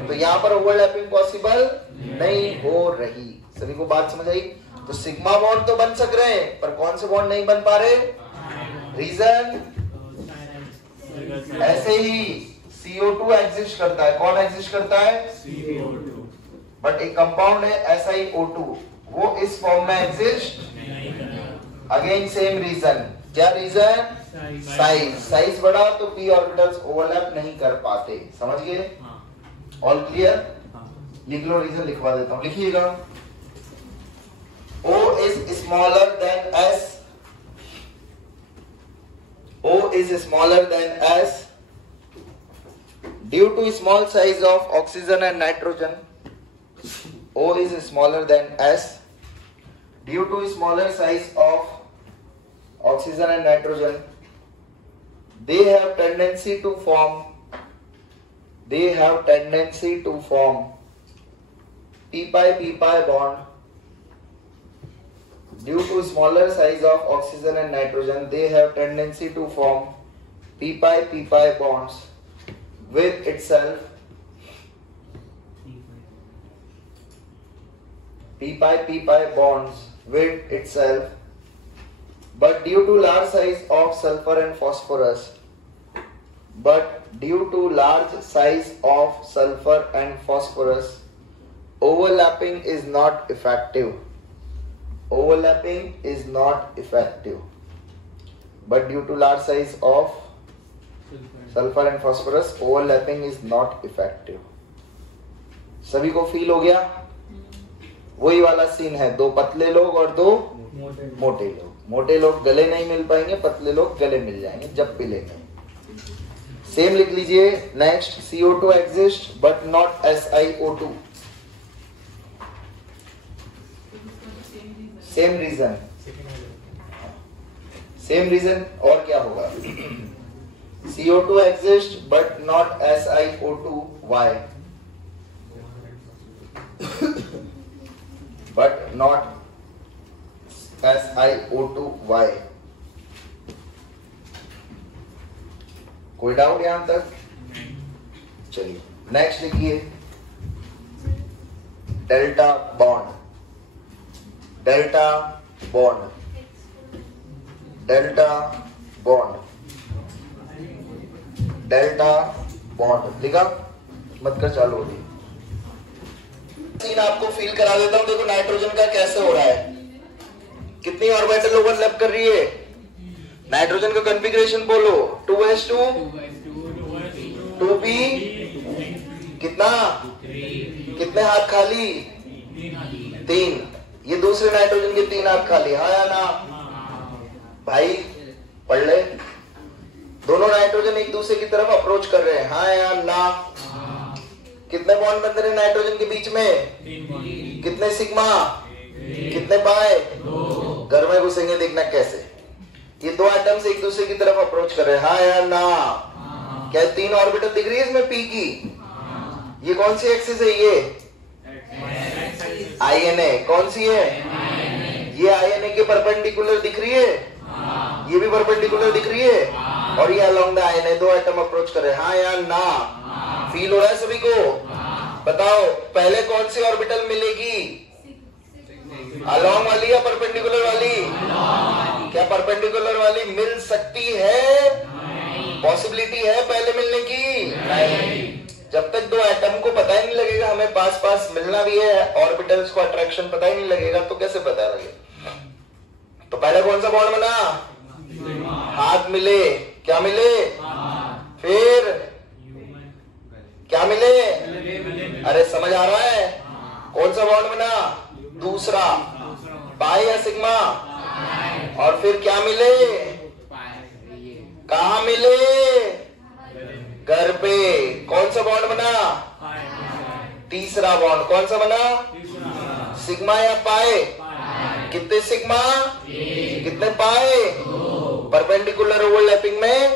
तो यहाँ पर ओवरलैपिंग पॉसिबल नहीं हो रही। सभी को बात समझ आई। तो सिग्मा बॉन्ड तो बन सक रहे हैं, पर कौन से बॉन्ड नहीं बन पा रहे, रीजन ऐसे ही CO2 एग्जिस्ट करता है, कौन एग्जिस्ट करता है, CO2, बट एक कंपाउंड है SiO2, वो इस फॉर्म में एग्जिस्ट, अगेन सेम रीजन, क्या रीजन, साइज बड़ा तो p ऑर्बिटल्स ओवरलैप नहीं कर पाते, समझ गए, ऑल क्लियर। लिख लो, रीजन लिखवा देता हूं, लिखिएगा, O is smaller than S, O is smaller than S due to small size of oxygen and nitrogen. O is smaller than S due to smaller size of oxygen and nitrogen. They have tendency to form p-pi bond. Due to smaller size of oxygen and nitrogen, they have tendency to form p-pi bonds with itself. p-pi bonds with itself, but due to large size of sulfur and phosphorus, overlapping is not effective. overlapping is not effective, but due to large size of sulfur and phosphorus, overlapping is not effective. सभी को feel हो गया? वही वाला scene है, दो पतले लोग और दो मोटे लोग। मोटे लोग गले नहीं मिल पाएंगे, पतले लोग गले मिल जाएंगे जब पिलेंगे। सेम लिख लीजिए। Next, CO2 exist but not SiO2। Same reason और क्या होगा? CO2 exist but not SiO2, why? but not SiO2, why? कोई डाउट यहां तक? चलिए नेक्स्ट लिखिए। Delta bond, delta bond, delta bond, delta bond लिखा? मत कर, चालू होगी। सीन आपको फील करा देता हूं। देखो नाइट्रोजन का कैसे हो रहा है, कितनी ऑर्बिटल ओवरलैप कर रही है। नाइट्रोजन का कॉन्फ़िगरेशन बोलो, 2s2 2p, कितना, कितने हाथ खाली? 3। ये दूसरे नाइट्रोजन के 3 हाथ खाली, हाँ या ना? भाई पढ़ ले। दोनों नाइट्रोजन एक दूसरे की तरफ अप्रोच कर रहे हैं, हाँ या ना? कितने बॉन्ड बनते हैं नाइट्रोजन के बीच में? कितने सिग्मा, कितने पाए? घर में घुसेंगे, देखना कैसे। ये दो एटम्स एक दूसरे की तरफ अप्रोच कर रहे हैं, हाँ या ना? क्या 3 ऑर्बिटल दिख रही है इसमें पी की? ये कौन सी एक्सिस है? ये INA। कौन सी है? ये INA के परपेंडिकुलर दिख रही है, ये भी परपेंडिकुलर दिख रही है, और ये अलोंग द INA दो एटम अप्रोच कर रहे हैं, हाँ या ना? फील हो रहा है सभी को? बताओ पहले कौन सी ऑर्बिटल मिलेगी? अलोंग वाली या परपेंडिकुलर वाली? क्या परपेंडिकुलर वाली मिल सकती है? पॉसिबिलिटी है पहले मिलने की? नहीं। जब तक दो एटम को पता ही नहीं लगेगा हमें पास पास मिलना भी है, ऑर्बिटल्स को अट्रैक्शन पता ही नहीं लगेगा, तो कैसे पता लगेगा? तो पहले कौन सा बॉन्ड बना? हाथ मिले, क्या मिले? फिर क्या मिले? अरे समझ आ रहा है? कौन सा बॉन्ड बना? दूसरा, पाई या सिग्मा? और फिर क्या मिले? कहा मिले? घर पे। कौन सा बॉन्ड बना? तीसरा बॉन्ड। कौन सा बना? सिग्मा या पाए? कितने सिग्मा, कितने पाए? परपेंडिकुलर ओवरलैपिंग में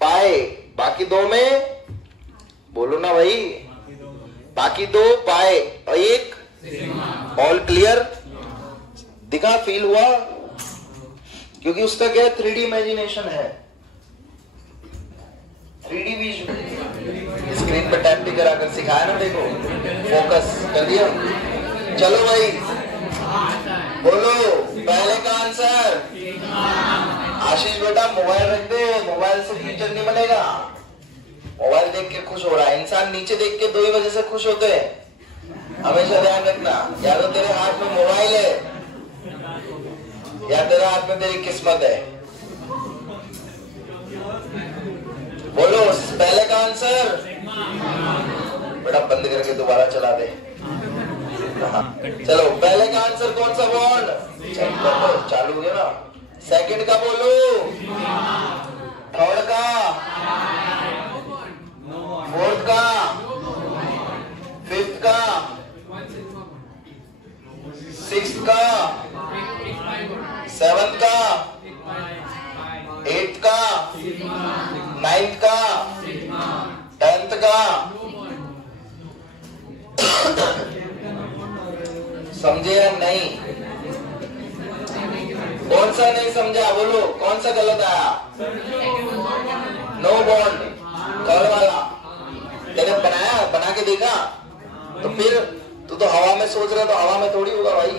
पाए, बाकी दो में बोलो ना भाई, बाकी दो पाए और एक ऑल क्लियर। दिखा, फील हुआ? क्योंकि उसका क्या है, 3D इमेजिनेशन है, 3D विजुअल। स्क्रीन पर टैप भी कराकर सिखाया ना, देखो फोकस कर दिया। चलो भाई बोलो पहले का आंसर। आशीष बेटा मोबाइल रख दे, मोबाइल से फ्यूचर नहीं बनेगा। मोबाइल देख के खुश हो रहा है इंसान, नीचे देख के दो ही वजह से खुश होते हैं, हमेशा ध्यान रखना। या तो तेरे हाथ में मोबाइल है या तेरे हाथ में तेरी किस्मत है। बोलो पहले का आंसर। बेटा बंद करके दोबारा चला दे। चलो पहले का आंसर कौन सा बॉन्ड? चालू हो गया ना। सेकंड का बोलो, थर्ड का, फोर्थ का, फिफ्थ का, सिक्स्थ का, सेवंथ का, एट्थ का, नाइन्थ का, 10th का। समझे या नहीं? कौन सा नहीं समझा बोलो, कौन सा गलत आया? नो बॉन्ड, थर्ड वाला। तेने बनाया, बना के देखा तो फिर तू तो हवा में सोच रहा, तो हवा में थोड़ी होगा भाई।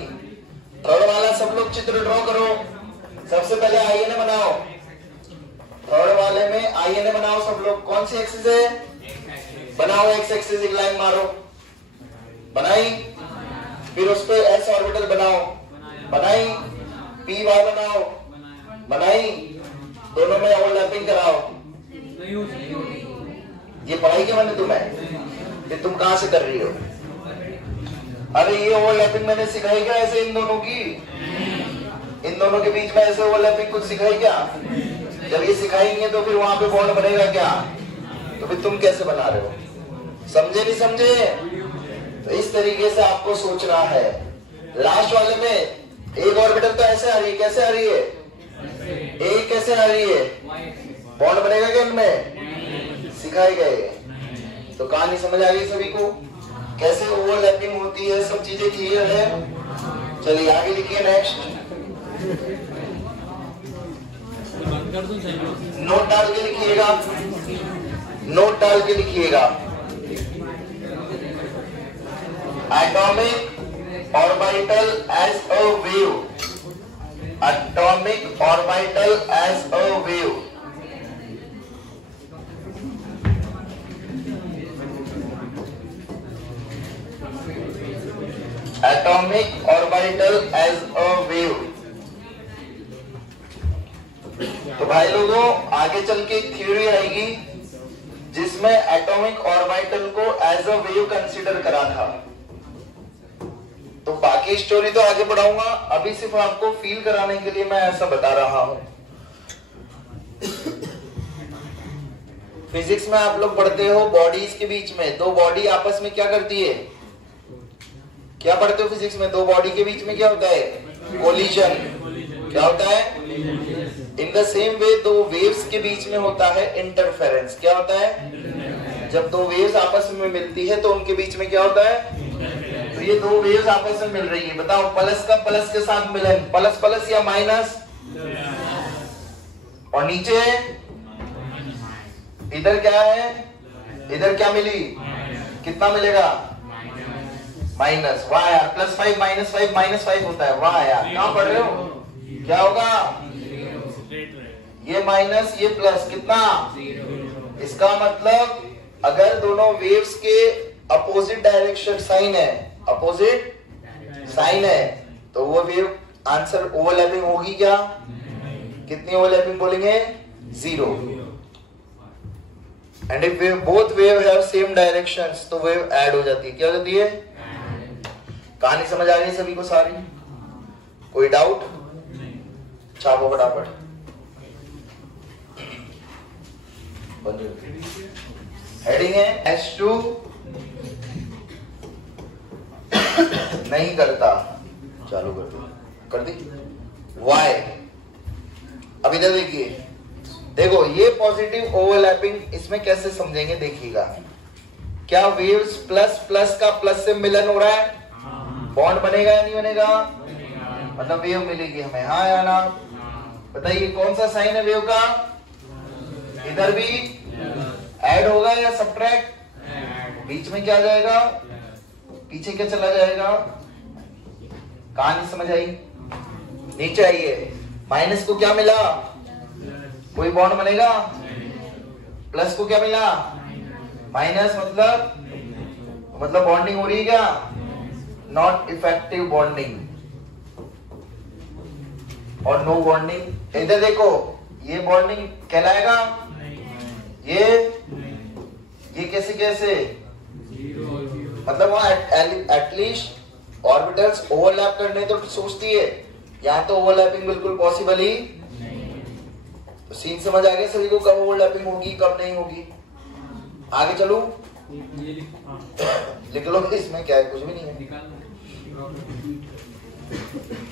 थर्ड वाला सब लोग चित्र ड्रॉ करो। सबसे पहले आईएनए बनाओ, थर्ड वाले में आईएनए बनाओ सब लोग। कौन सी एक्सिस है? बनाओ एक्स एक्सिस, एक लाइन मारो। बनाई? फिर उस पे एस ऑर्बिटल बनाओ। बनाई, पी वाई बनाओ, बनाई, दोनों में ओवरलैपिंग कराओ। ये पढ़ाई क्या मैंने तुम्हें, ये तुम कहां से कर रही हो? अरे ये ओवरलैपिंग मैंने सिखाई क्या ऐसे इन दोनों की? इन दोनों के बीच में ऐसे ओवरलैपिंग कुछ सिखाई क्या? जब ये सिखाई नहीं है तो फिर वहां पे बॉन्ड बनेगा क्या? तो फिर तुम कैसे बना रहे हो? समझे नहीं समझे? तो इस तरीके से आपको सोचना है। लास्ट वाले में एक ऑर्बिटल तो ऐसे आ रही है, कैसे आ रही है? एक कैसे आ रही है? बॉन्ड बनेगा क्या इनमें? सिखाए गए। तो कहानी समझ आ गई सभी को? कैसे ओवरलैपिंग होती है, सब चीजें क्लियर है। चलिए आगे लिखिए नेक्स्ट। नोट डाल के लिखिएगा, नोट डाल के लिखिएगा। Atomic orbital as a wave, atomic orbital as a wave. Atomic orbital as a wave. तो भाई लोगों आगे चल के एक थ्योरी आएगी जिसमें एटॉमिक ऑर्बिटल को एज अ वेव कंसीडर करा था। तो बाकी स्टोरी तो आगे बढ़ाऊंगा, अभी सिर्फ आपको फील कराने के लिए मैं ऐसा बता रहा हूं। फिजिक्स में आप लोग पढ़ते हो बॉडीज के बीच में दो बॉडी आपस में क्या करती है? क्या पढ़ते हो फिजिक्स में? दो बॉडी के बीच में क्या होता है? कोलिजन। क्या होता है? इन द सेम वे दो वेव्स के बीच में होता है इंटरफेरेंस। क्या होता है? जब दो वेव्स आपस में मिलती है तो उनके बीच में क्या होता है? तो ये दो वेव्स आपस में मिल रही है, बताओ प्लस का प्लस के साथ मिलन, प्लस प्लस या माइनस? और नीचे इधर क्या है? इधर क्या मिली? कितना मिलेगा? माइनस। वाह यार, +5 -5 -5 होता है। वाह यार, कहां पढ़ रहे हो? क्या होगा? ये माइनस ये प्लस, कितना? इसका मतलब अगर दोनों वेव्स के अपोजिट डायरेक्शन साइन है, अपोजिट साइन है, तो वो वेव आंसर ओवरलैपिंग होगी क्या? कितनी ओवरलैपिंग बोलेंगे? 0। And if both wave have same directions तो वेव ऐड हो जाती है। क्या हो जाती है? कहानी समझ आ गई सभी को सारी? कोई डाउट? छापो फटाफट। हेडिंग है S2 नहीं करता, चालू कर दो, कर दी। Y अब इधर देखिए, देखो ये पॉजिटिव ओवरलैपिंग इसमें कैसे समझेंगे देखिएगा। क्या वेव्स प्लस प्लस का प्लस से मिलन हो रहा है? बॉन्ड बनेगा या नहीं बनेगा? मतलब वेव मिलेगी हमें, हाँ या ना? बताइए कौन सा साइन है वेव का? इधर भी ऐड होगा या सब्ट्रैक्ट? बीच में क्या जाएगा? पीछे क्या चला जाएगा? कहानी समझ आई? नीचे आइए, माइनस को क्या मिला? कोई बॉन्ड बनेगा? प्लस को क्या मिला? माइनस, मतलब बॉन्डिंग हो रही है क्या? नॉट इफेक्टिव बॉन्डिंग और नो बॉन्डिंग। इधर देखो, ये बॉन्डिंग कहलाएगा? ये कैसे मतलब वहां एटलीस्ट ऑर्बिटल्स ओवरलैप करने तो सोचती है, यहां तो ओवरलैपिंग बिल्कुल पॉसिबल ही। तो सीन समझ आ गया सभी को? कब ओवरलैपिंग होगी कब नहीं होगी? आगे चलो, लिख लो। इसमें क्या है? कुछ भी नहीं है,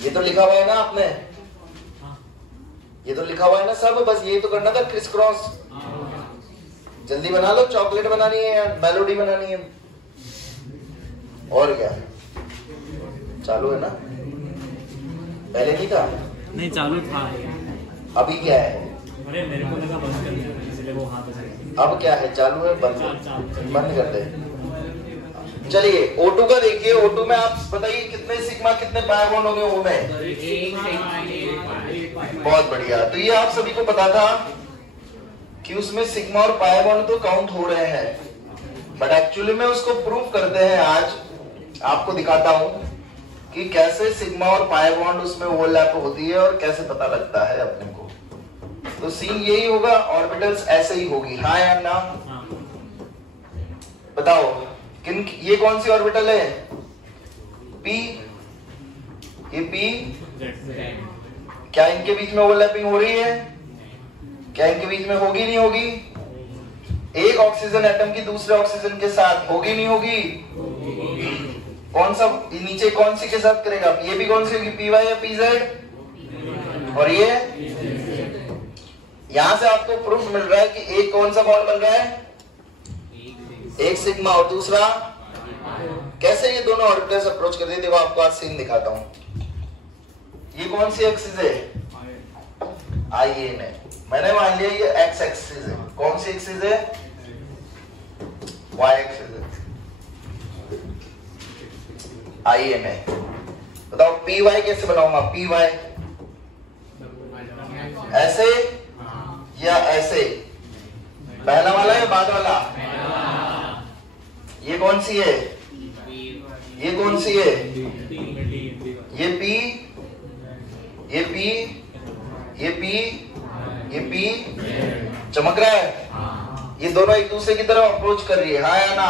ये तो लिखा हुआ है ना आपने, ये तो लिखा हुआ है ना सब। बस ये तो करना था, क्रिस क्रॉस। जल्दी बना लो, चॉकलेट बनानी है या मेलोडी बनानी है? और क्या चालू है ना? पहले नहीं था? नहीं चालू था। अभी क्या है? अरे मेरे को लगा बंद कर दिया, इसलिए वो हाथ से। अब क्या है? चालू है, बंद कर दे। चलिए O2 का देखिए। O2 में आप बताइए कितने सिग्मा कितने पाई बॉन्ड होंगे O में? बहुत बढ़िया। तो ये आप सभी को पता था कि उसमें सिग्मा और पाई बॉन्ड तो काउंट हो रहे हैं, बट एक्चुअली में उसको प्रूफ करते हैं। आज आपको दिखाता हूं कि कैसे सिग्मा और पाई बॉन्ड उसमें ओवरलैप होती है और कैसे पता लगता है अपने को। तो सीन यही होगा, ऑर्बिटल्स ऐसे ही होगी, हाँ या ना? बताओ किन, ये कौन सी ऑर्बिटल है? पी, ये पी, क्या इनके बीच में ओवरलैपिंग हो रही है? क्या इनके बीच में होगी नहीं होगी? एक ऑक्सीजन एटम की दूसरे ऑक्सीजन के साथ होगी नहीं होगी? कौन सा नीचे कौन सी के साथ करेगा? ये भी कौन सी होगी, पी वाई या पी जेड? और ये यहां से आपको प्रूफ मिल रहा है कि एक कौन सा बॉन्ड बन रहा है, एक सिग्मा और दूसरा। कैसे ये दोनों ऑर्बिटल्स अप्रोच कर रहे थे, वो आपको आज सीन दिखाता हूं। ये कौन सी एक्सिस है? आई एन है। मैंने मान लिया ये एक्स एक्सिस है। कौन सी एक्सिस है? वाई एक्सिस है। आई एन है। बताओ पी वाई कैसे बनाऊंगा? पी वाई ऐसे या ऐसे? पहला वाला या बाद वाला? ये कौन सी है? ये कौन सी है? ये पी, ये पी, ये पी, ये पी। चमक रहा है? ये दोनों एक दूसरे की तरफ अप्रोच कर रही है, हाँ या ना?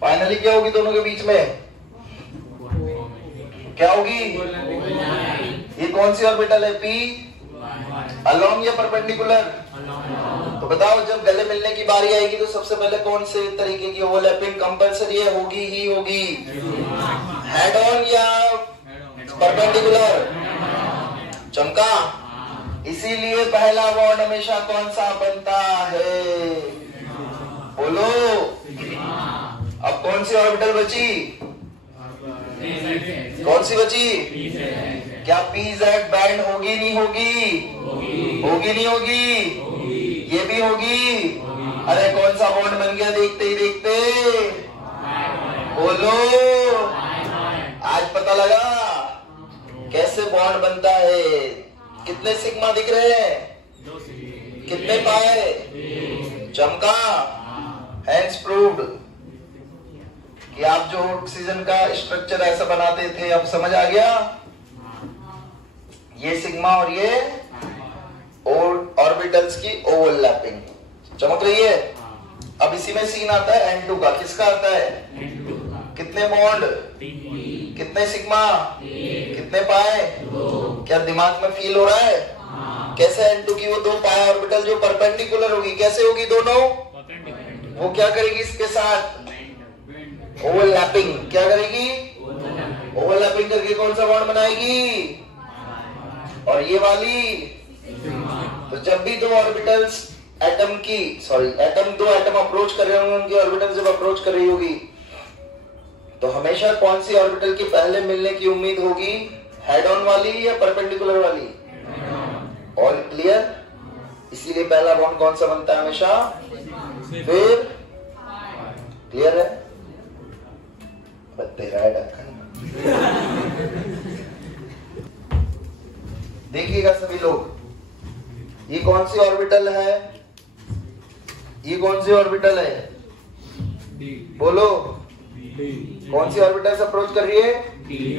फाइनली क्या होगी दोनों के बीच में? क्या होगी? ये कौन सी ऑर्बिटल है? पी अलोंग या परपेंडिकुलर? तो बताओ जब गले मिलने की बारी आएगी तो सबसे पहले कौन से तरीके की ओवरलैपिंग कंपलसरी है? होगी ही होगी। हेड ऑन या परपेंडिकुलर? चमका। इसीलिए पहला बॉन्ड हमेशा कौन सा बनता है? बोलो। अब कौन सी ऑर्बिटल बची? कौन सी बची? क्या पी जेड बैंड होगी नहीं होगी? होगी नहीं होगी? ये भी होगी। अरे कौन सा बॉन्ड बन गया देखते ही देखते? बोलो। आज पता लगा कैसे बॉन्ड बनता है। कितने सिग्मा दिख रहे हैं? कितने पाए? चमका। हैंस प्रूव्ड कि आप जो ऑक्सीजन का स्ट्रक्चर ऐसा बनाते थे, अब समझ आ गया? ये सिग्मा और ये ऑर्बिटल्स की ओवरलैपिंग चमक रही है। अब इसी में सीन आता है N2 का। किसका आता है? कितने बॉन्ड? कितने सिग्मा? कितने पाए? क्या दिमाग में फील हो रहा है? कैसे N2 की वो दो पाए ऑर्बिटल जो परपेंडिकुलर होगी, कैसे होगी दोनों? वो क्या करेगी इसके साथ? ओवरलैपिंग। क्या करेगी? ओवरलैपिंग करके कौन सा बॉन्ड बनाएगी? और ये वाली। तो जब भी दो ऑर्बिटल्स एटम की दो एटम अप्रोच कर रहे होंगे, उनकी ऑर्बिटल जब अप्रोच कर रही होगी तो हमेशा कौन सी ऑर्बिटल की पहले मिलने की उम्मीद होगी? हेड ऑन वाली या परपेंडिकुलर वाली? All clear? इसीलिए पहला बॉन्ड कौन सा बनता है हमेशा? फिर क्लियर है? बत्ते देखिएगा सभी लोग, ये कौन सी ऑर्बिटल है? ये कौन सी ऑर्बिटल है? बोलो। कौन सी ऑर्बिटल से अप्रोच कर रही है?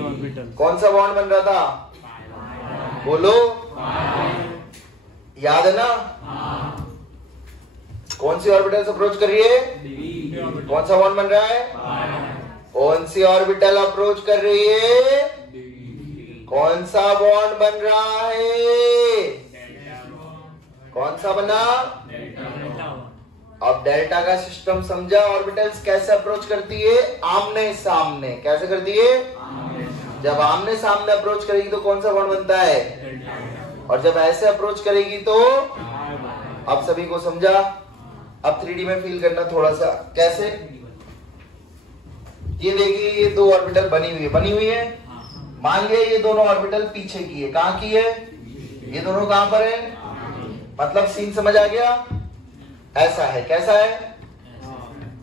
ऑर्बिटल। कौन सा बॉन्ड बन रहा था? बोलो। याद है ना? कौन सी ऑर्बिटल से अप्रोच कर रही है? कौन सा बॉन्ड बन रहा है? कौन सी ऑर्बिटल अप्रोच कर रही है? कौन सा बॉन्ड बन रहा है? कौन सा बना? अब डेल्टा का सिस्टम समझा। ऑर्बिटल्स कैसे अप्रोच करती है? आमने सामने। कैसे करती है? जब आमने सामने अप्रोच करेगी तो कौन सा बॉन्ड बनता है? और जब ऐसे अप्रोच करेगी तो? अब सभी को समझा? अब 3D में फील करना थोड़ा सा। कैसे? ये देखिए, ये दो ऑर्बिटल बनी हुई है। मान लिया ये दोनों ऑर्बिटल पीछे की है। कहां की है? ये दोनों कहां पर है? मतलब सीन समझ आ गया? ऐसा है। कैसा है?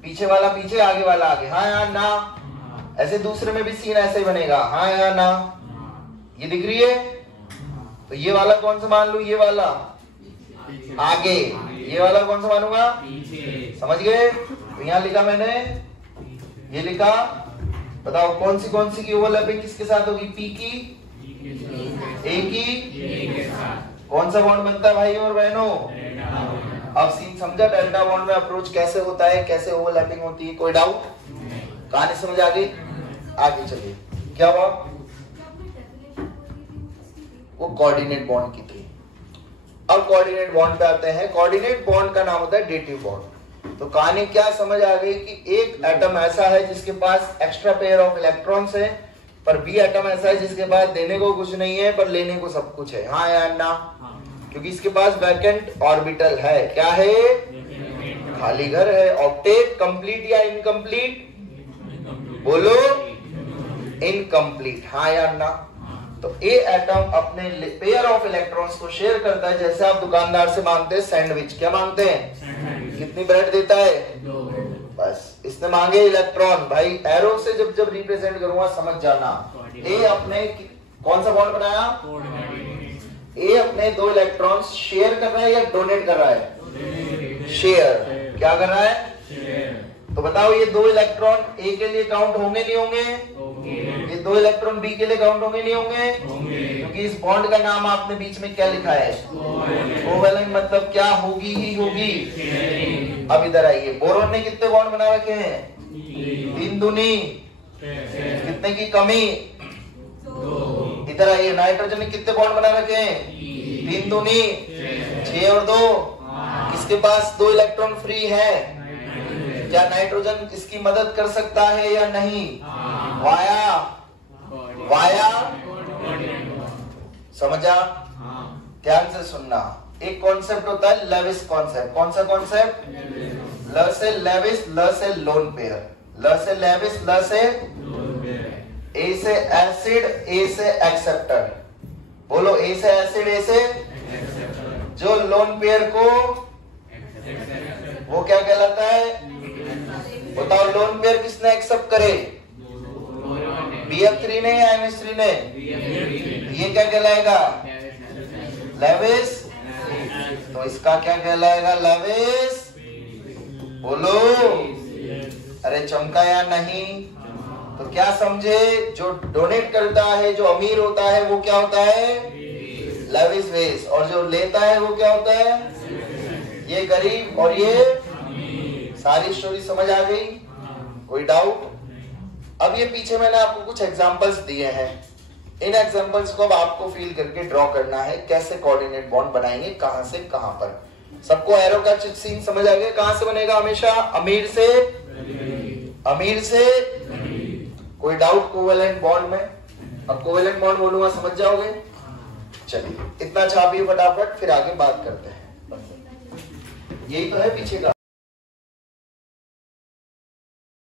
पीछे वाला पीछे, आगे वाला आगे। हाँ या ना? ऐसे दूसरे में भी सीन ऐसे ही बनेगा। हाँ या ना? ये दिख रही है? तो ये वाला कौन सा मान लू? ये वाला आगे, ये वाला कौन सा मानूंगा? समझ गए? तो यहां लिखा मैंने, ये लिखा बताओ कौन सी की ओवरलैपिंग किसके साथ होगी? पी की, ए की, कौन सा बॉन्ड बनता है भाई और बहनों? अब सीन समझा डेल्टा बॉन्ड में अप्रोच कैसे होता है, कैसे ओवरलैपिंग होती है? कोई डाउट? कहानी समझ आ गई? आगे चलिए, क्या हुआ? वो कोऑर्डिनेट बॉन्ड की थी। अब कोऑर्डिनेट बॉन्ड पे आते हैं। कोऑर्डिनेट बॉन्ड का नाम होता है डेटिव बॉन्ड। तो कहानी क्या समझ आ गई कि एक एटम ऐसा है जिसके पास एक्स्ट्रा पेयर ऑफ इलेक्ट्रॉन्स है, पर बी एटम ऐसा है जिसके पास देने को कुछ नहीं है पर लेने को सब कुछ है। हाँ या ना? क्योंकि इसके पास वैकेंट ऑर्बिटल है। क्या है? खाली घर है। ऑक्टेट कंप्लीट या इनकम्प्लीट? बोलो इनकम्प्लीट। हाँ या ना? तो ए एटम अपने पेयर ऑफ इलेक्ट्रॉन्स को शेयर करता है। जैसे आप दुकानदार से मांगते हैं सैंडविच, क्या मांगते हैं? कितनी ब्रेड देता है? बस इसने मांगे इलेक्ट्रॉन। भाई एरो से जब रिप्रेजेंट करूंगा समझ जाना। ए अपने कौन सा बॉन्ड बनाया? ए अपने 2 इलेक्ट्रॉन्स शेयर कर रहा है या डोनेट कर रहा है? शेयर। क्या कर रहा है? तो बताओ ये 2 इलेक्ट्रॉन ए के लिए काउंट होंगे नहीं होंगे? ये 2 इलेक्ट्रॉन बी के लिए काउंट होंगे नहीं होंगे? क्योंकि इस बॉन्ड का नाम आपने बीच में क्या लिखा है? कोवेलेंट। मतलब क्या होगी ही होगी। अब इधर आइए, बोरोन ने कितने बॉन्ड बना रखे हैं? 3 दूनी। कितने की कमी? 2। इधर आइए, नाइट्रोजन ने कितने बॉन्ड बना रखे हैं? 3 दूनी 6 और 2। किसके पास 2 इलेक्ट्रॉन फ्री है? क्या नाइट्रोजन इसकी मदद कर सकता है या नहीं? वाया वाया समझा? ध्यान से सुनना। एक कॉन्सेप्ट होता है लेविस कॉन्सेप्ट। कौन सा कॉन्सेप्ट? ल से लेविस, ल से लोन पेयर। ल से लेविस, ल से ए से एसिड, ए से एक्सेप्टर। बोलो ए से एसिड, ए से जो लोन पेयर को वो क्या कहलाता है? बताओ लोन पेयर किसने एक्सेप्ट करे? BF3 ने या NH3 ने? ये क्या कहलाएगा? लेविस। तो इसका क्या कहलाएगा? लेविस। बोलो अरे चमका या नहीं? तो क्या समझे? जो डोनेट करता है, जो अमीर होता है वो क्या होता है? लेविस वेस। और जो लेता है वो क्या होता है? ये गरीब और ये सारी स्टोरी समझ आ गई? कोई डाउट? अब ये पीछे मैंने आपको कुछ एग्जांपल्स दिए हैं। इन एग्जांपल्स को अब आपको फील करके ड्रॉ करना है कैसे कोऑर्डिनेट बॉन्ड बनाएंगे, कहां से कहां पर। सबको एरो का सीन समझ आ गया? कहां से बनेगा हमेशा? अमीर से अमीर से। कोई डाउट कोवेलेंट बॉन्ड में? अब कोवेलेंट बॉन्ड बोलूंगा समझ जाओगे? चलिए इतना छापिए फटाफट, फिर आगे बात करते हैं। यही तो है पीछे का।